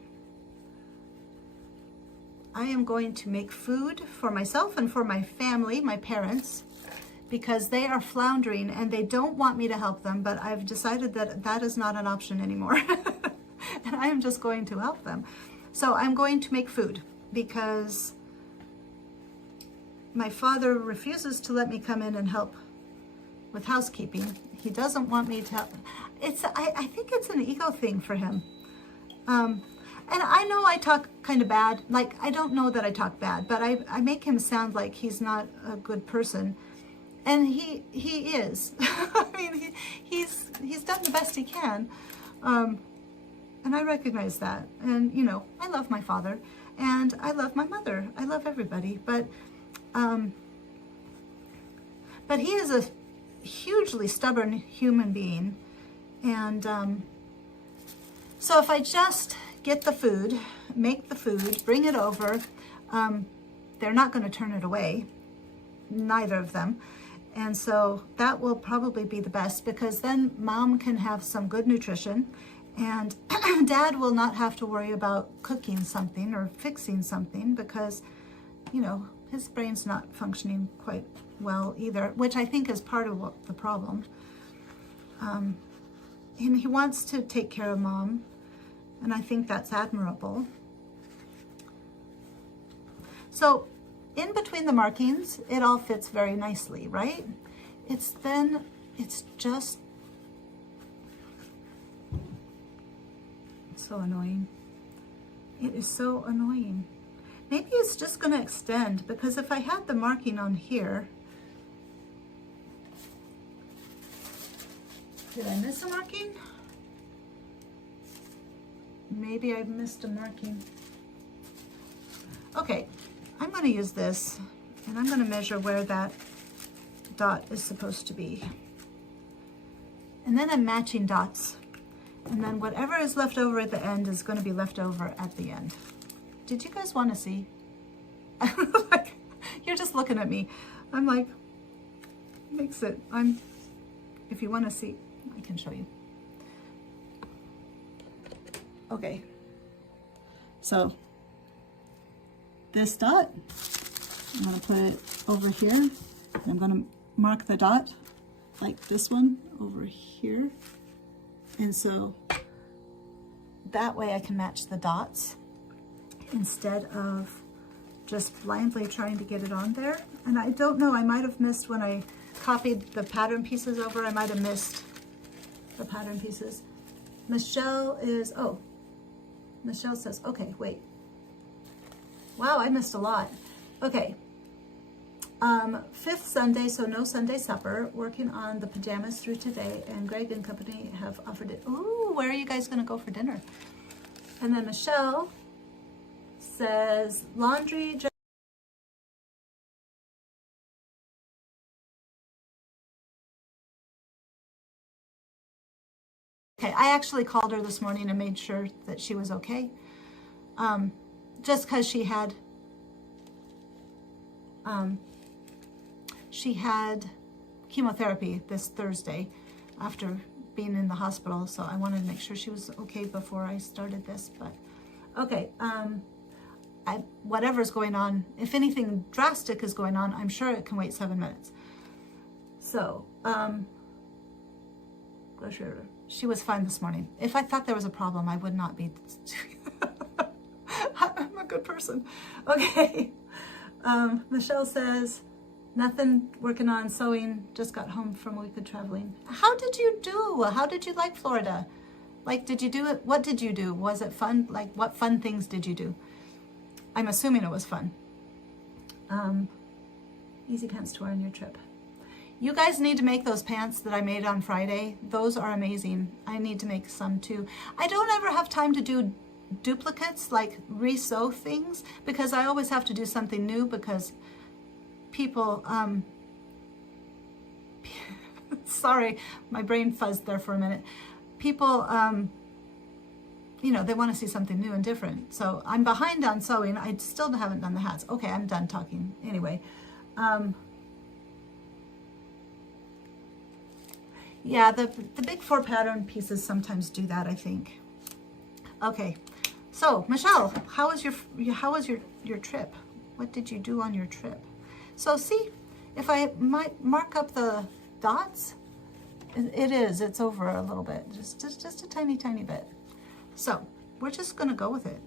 I am going to make food for myself and for my family, my parents, because they are floundering and they don't want me to help them, but I've decided that that is not an option anymore. And I am just going to help them. So I'm going to make food because my father refuses to let me come in and help with housekeeping. He doesn't want me to help. I think it's an ego thing for him. And I know I talk kind of bad. Like, I don't know that I talk bad, but I make him sound like he's not a good person. And he is. I mean, he's done the best he can. And I recognize that. And, you know, I love my father and I love my mother. I love everybody. But he is a hugely stubborn human being. And so if I just get the food, make the food, bring it over, they're not going to turn it away, neither of them. And so that will probably be the best, because then mom can have some good nutrition and dad will not have to worry about cooking something or fixing something, because, you know, his brain's not functioning quite well either, which I think is part of the problem. And he wants to take care of mom, and I think that's admirable. So in between the markings, it all fits very nicely, right? It's just so annoying. It is so annoying. Maybe it's just going to extend, because if I had the marking on here, did I miss a marking? Maybe I missed a marking. Okay, I'm going to use this, and I'm going to measure where that dot is supposed to be. And then I'm matching dots. And then whatever is left over at the end is going to be left over at the end. Did you guys want to see? Like, you're just looking at me. I'm like, mix it. If you want to see, I can show you. Okay. So this dot, I'm going to put it over here. And I'm going to mark the dot like this one over here. And so that way I can match the dots instead of just blindly trying to get it on there. And I don't know, I might have missed when I copied the pattern pieces over, I might have missed the pattern pieces. Michelle says, okay, wait. Wow, I missed a lot. Okay. 5th Sunday, so no Sunday supper, working on the pajamas through today, and Greg and company have offered it. Ooh, where are you guys going to go for dinner? And then Michelle says, laundry, Okay, I actually called her this morning and made sure that she was okay. Just because she had chemotherapy this Thursday after being in the hospital, so I wanted to make sure she was okay before I started this. But okay, whatever's going on, if anything drastic is going on, I'm sure it can wait 7 minutes. So, she was fine this morning. If I thought there was a problem, I would not be. I'm a good person. Okay. Michelle says, nothing, working on sewing, just got home from a week of traveling. How did you do? How did you like Florida? Like, did you do it? What did you do? Was it fun? Like, what fun things did you do? I'm assuming it was fun. Easy pants to wear on your trip. You guys need to make those pants that I made on Friday. Those are amazing. I need to make some too. I don't ever have time to do duplicates, like re-sew things, because I always have to do something new because people, sorry, my brain fuzzed there for a minute. People, you know, they want to see something new and different. So I'm behind on sewing. I still haven't done the hats. Okay, I'm done talking. Anyway, yeah, the big 4 pattern pieces sometimes do that, I think. Okay, so Michelle, how was your trip? What did you do on your trip? So see, if I might mark up the dots, it's over a little bit, just a tiny bit. So we're just gonna go with it.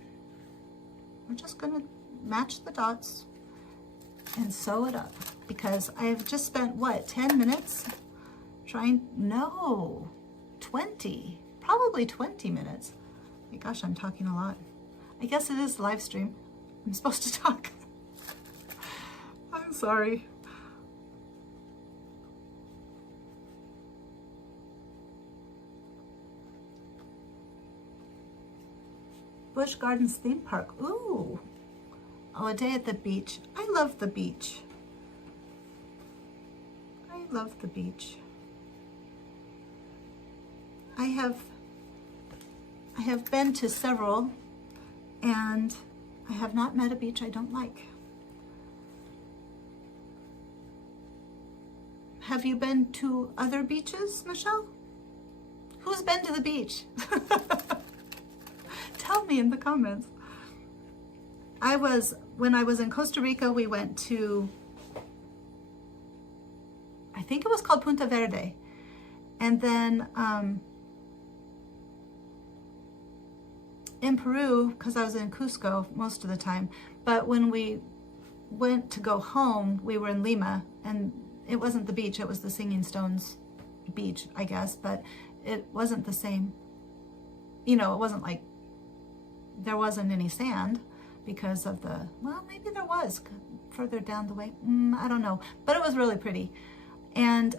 We're just gonna match the dots and sew it up, because I've just spent, what, 10 minutes trying, no, 20, probably 20 minutes. My gosh, I'm talking a lot. I guess it is live stream. I'm supposed to talk. I'm sorry. Busch Gardens theme park. Ooh. Oh, a day at the beach. I love the beach. I love the beach. I have been to several, and I have not met a beach I don't like. Have you been to other beaches, Michelle? Who's been to the beach? Tell me in the comments. When I was in Costa Rica, we went to, I think it was called Punta Verde. And then in Peru, because I was in Cusco most of the time, but when we went to go home, we were in Lima, and it wasn't the beach, it was the Singing Stones beach, I guess, but it wasn't the same. You know, it wasn't like, there wasn't any sand because of the, well, maybe there was further down the way. I don't know, but it was really pretty. And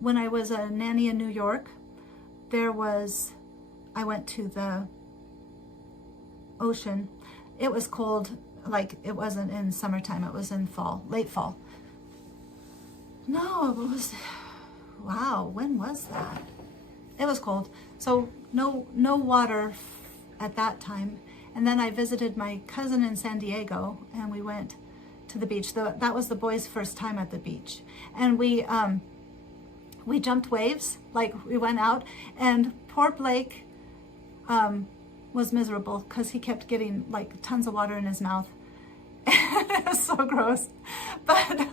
when I was a nanny in New York, I went to the ocean. It was cold, like it wasn't in summertime, it was in fall, late fall. No, it was, wow, when was that? It was cold. So no water at that time. And then I visited my cousin in San Diego, and we went to the beach. That was the boys' first time at the beach. And we jumped waves, like we went out, and poor Blake was miserable because he kept getting like tons of water in his mouth. It was so gross. But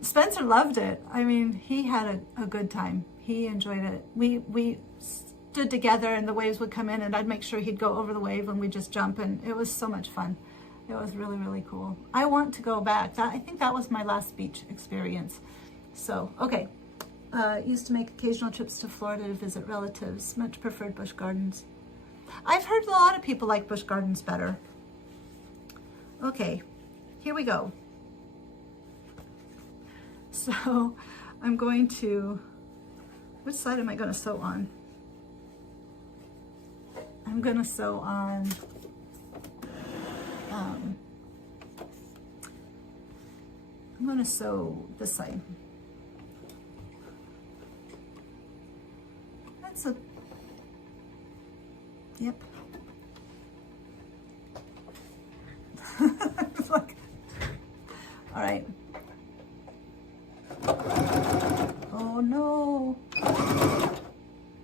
Spencer loved it. I mean, he had a good time. He enjoyed it. We stood together, and the waves would come in, and I'd make sure he'd go over the wave, and we'd just jump, and it was so much fun. It was really, really cool. I want to go back. I think that was my last beach experience. So, okay. Used to make occasional trips to Florida to visit relatives. Much preferred Busch Gardens. I've heard a lot of people like Busch Gardens better. Okay, here we go. So, I'm going to, which side am I going to sew on? I'm going to sew on I'm going to sew this side. That's a, yep. Look. All right. Oh no.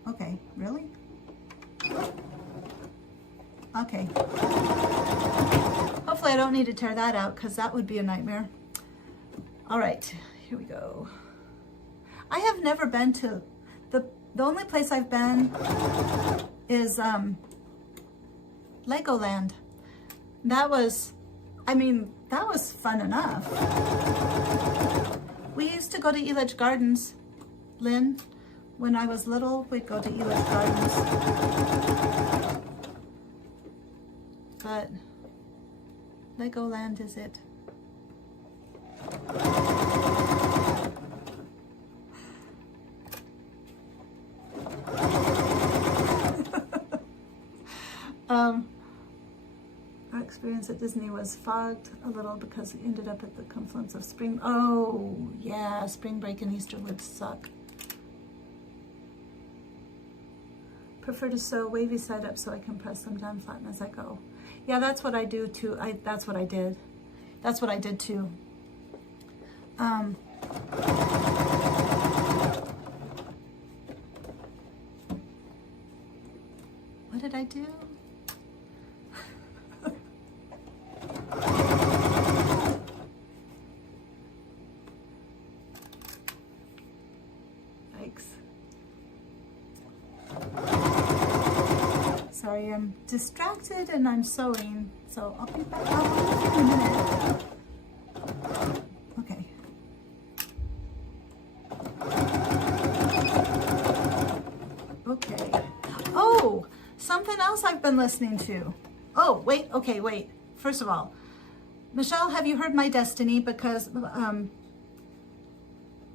Okay, really? Okay. Hopefully I don't need to tear that out because that would be a nightmare. All right, here we go. I have never been to, the only place I've been is Legoland. That was, I mean, that was fun enough. We used to go to Elitch Gardens, Lynn. When I was little, we'd go to Elitch Gardens. But Legoland is it. Our experience at Disney was fogged a little because we ended up at the confluence of spring. Oh, yeah, spring break and Easter would suck. Prefer to sew wavy side up so I can press them down, flatten as I go. Yeah, that's what I do too. That's what I did. That's what I did too. What did I do? Yikes. Sorry, I'm distracted and I'm sewing, so I'll be back in a minute. Okay. Okay. Oh, something else I've been listening to. Oh, wait, okay, wait. First of all, Michelle, have you heard My Destiny? Because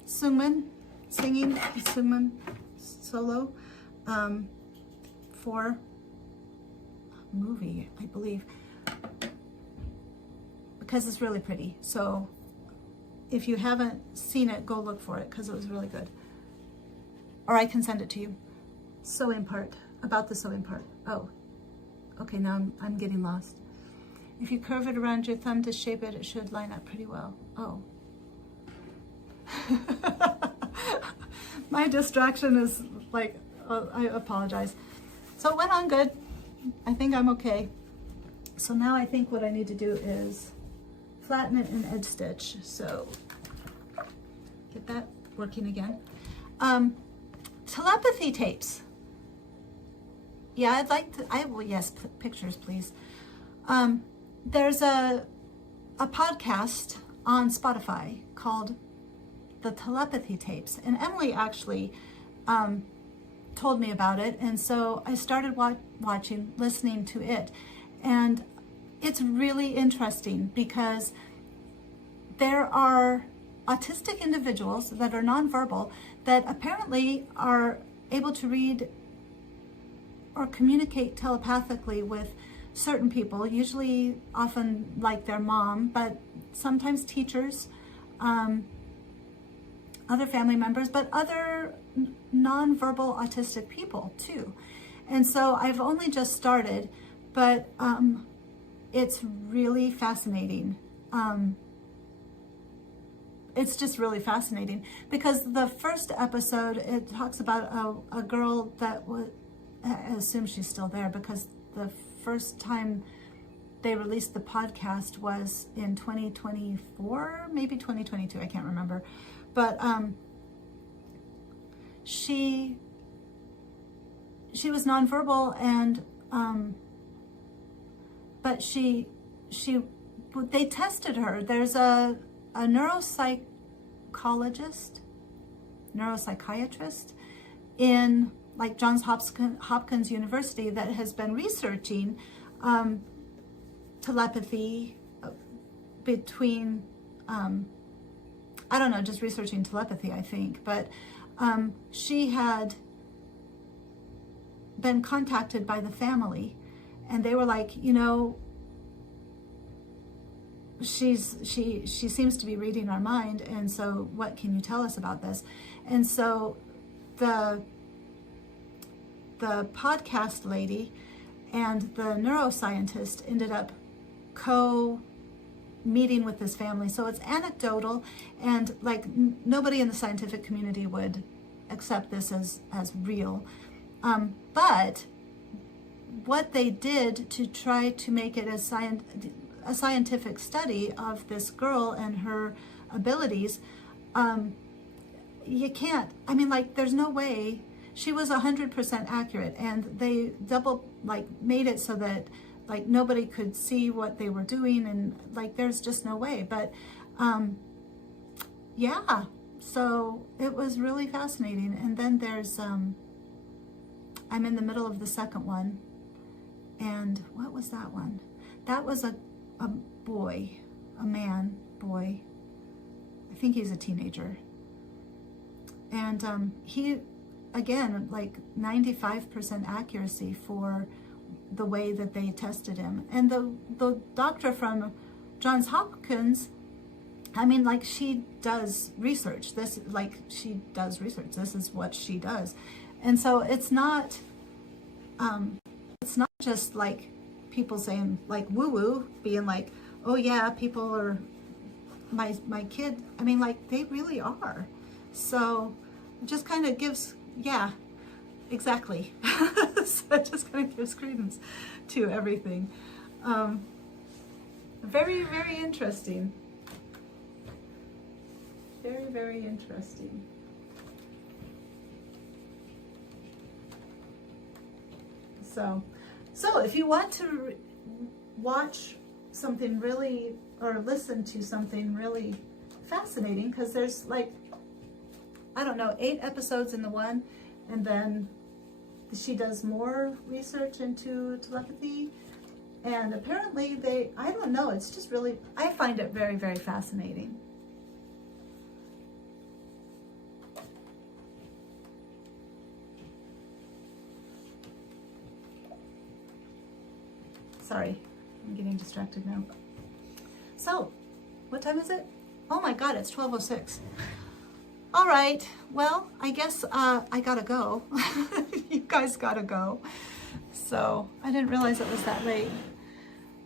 Seungmin singing, Seungmin solo for a movie, I believe, because it's really pretty. So if you haven't seen it, go look for it because it was really good. Or I can send it to you. Sewing part, about the sewing part. Oh, okay, now I'm getting lost. If you curve it around your thumb to shape it, it should line up pretty well. Oh. My distraction is like, I apologize. So it went on good. I think I'm okay. So now I think what I need to do is flatten it and edge stitch. So get that working again. Telepathy tapes. Yeah, I'd like to, yes, pictures, please. There's a podcast on Spotify called The Telepathy Tapes, and Emily actually told me about it, and so I started listening to it, and it's really interesting because there are autistic individuals that are nonverbal that apparently are able to read or communicate telepathically with certain people, usually often like their mom, but sometimes teachers, other family members, but other nonverbal autistic people too. And so I've only just started, but it's really fascinating. It's just really fascinating because the first episode, it talks about a girl that was, I assume she's still there because the first time they released the podcast was in 2024, maybe 2022, I can't remember. But she was nonverbal, and but they tested her. There's a neuropsychiatrist in like Johns Hopkins University that has been researching telepathy between, I don't know, just researching telepathy, I think. But she had been contacted by the family, and they were like, you know, she seems to be reading our mind, and so what can you tell us about this? And so the podcast lady and the neuroscientist ended up co-meeting with this family. So it's anecdotal, and like nobody in the scientific community would accept this as real. But what they did to try to make it a scientific study of this girl and her abilities, you can't, I mean, like, there's no way. She was 100% accurate, and they made it so that like nobody could see what they were doing, and like there's just no way. But yeah, so it was really fascinating. And then there's I'm in the middle of the second one, and what was that one? That was a boy, a man boy. I think he's a teenager, and he, again, like 95% accuracy for the way that they tested him. And the doctor from Johns Hopkins, I mean, like, she does research. This is what she does. And so it's not just like people saying like woo-woo, being like, oh yeah, people are my kid. I mean, like, they really are. So it just kind of gives, yeah, exactly. So it just kind of gives credence to everything. Very, very interesting. Very, very interesting. So if you want to watch something really, or listen to something really fascinating, because there's like, I don't know, 8 episodes in the one, and then she does more research into telepathy, and apparently I don't know, it's just really, I find it very, very fascinating. Sorry, I'm getting distracted now. So, what time is it? Oh my God, it's 12:06. All right, well, I guess I gotta go. You guys gotta go. So, I didn't realize it was that late.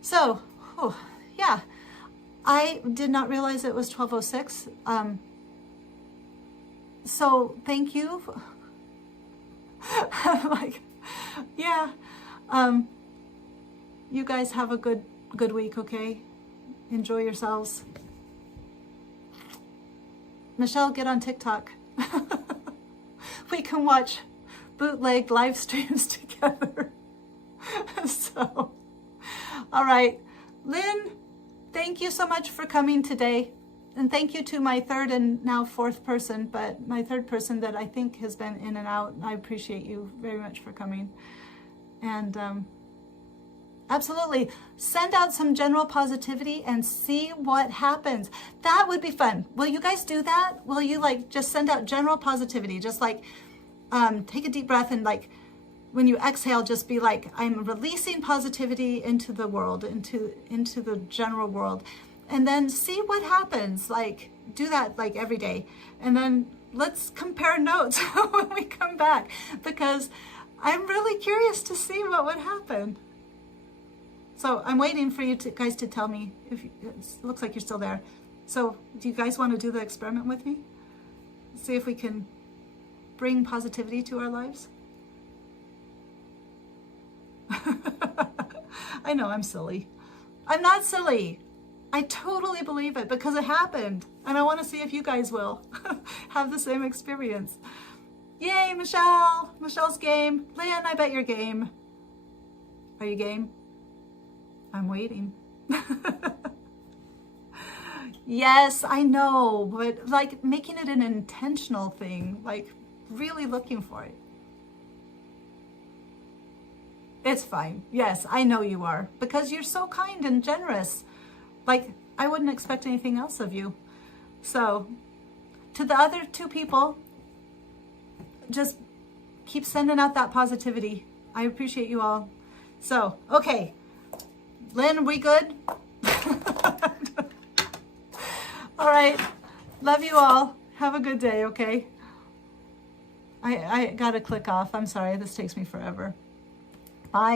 So, oh, yeah, I did not realize it was 12:06. So, thank you. Like, yeah. You guys have a good week, okay? Enjoy yourselves. Michelle, get on TikTok. We can watch bootleg live streams together. So, all right. Lynn, thank you so much for coming today. And thank you to my third and now fourth person, but my third person that I think has been in and out. I appreciate you very much for coming. And absolutely, send out some general positivity and see what happens. That would be fun. Will you guys do that? Will you like just send out general positivity? Just like take a deep breath, and like when you exhale, just be like, I'm releasing positivity into the world, into the general world, and then see what happens. Like, do that like every day, and then let's compare notes when we come back, because I'm really curious to see what would happen. So I'm waiting for you guys to tell me if it looks like you're still there. So do you guys want to do the experiment with me? See if we can bring positivity to our lives? I know I'm silly. I'm not silly. I totally believe it because it happened. And I want to see if you guys will have the same experience. Yay, Michelle. Michelle's game. Lynn, I bet you're game. Are you game? I'm waiting. Yes, I know, but like making it an intentional thing, like really looking for it. It's fine. Yes, I know you are, because you're so kind and generous. Like, I wouldn't expect anything else of you. So, to the other 2 people, just keep sending out that positivity. I appreciate you all. So, okay. Lynn, are we good? All right. Love you all. Have a good day, okay? I gotta click off. I'm sorry, this takes me forever. Bye.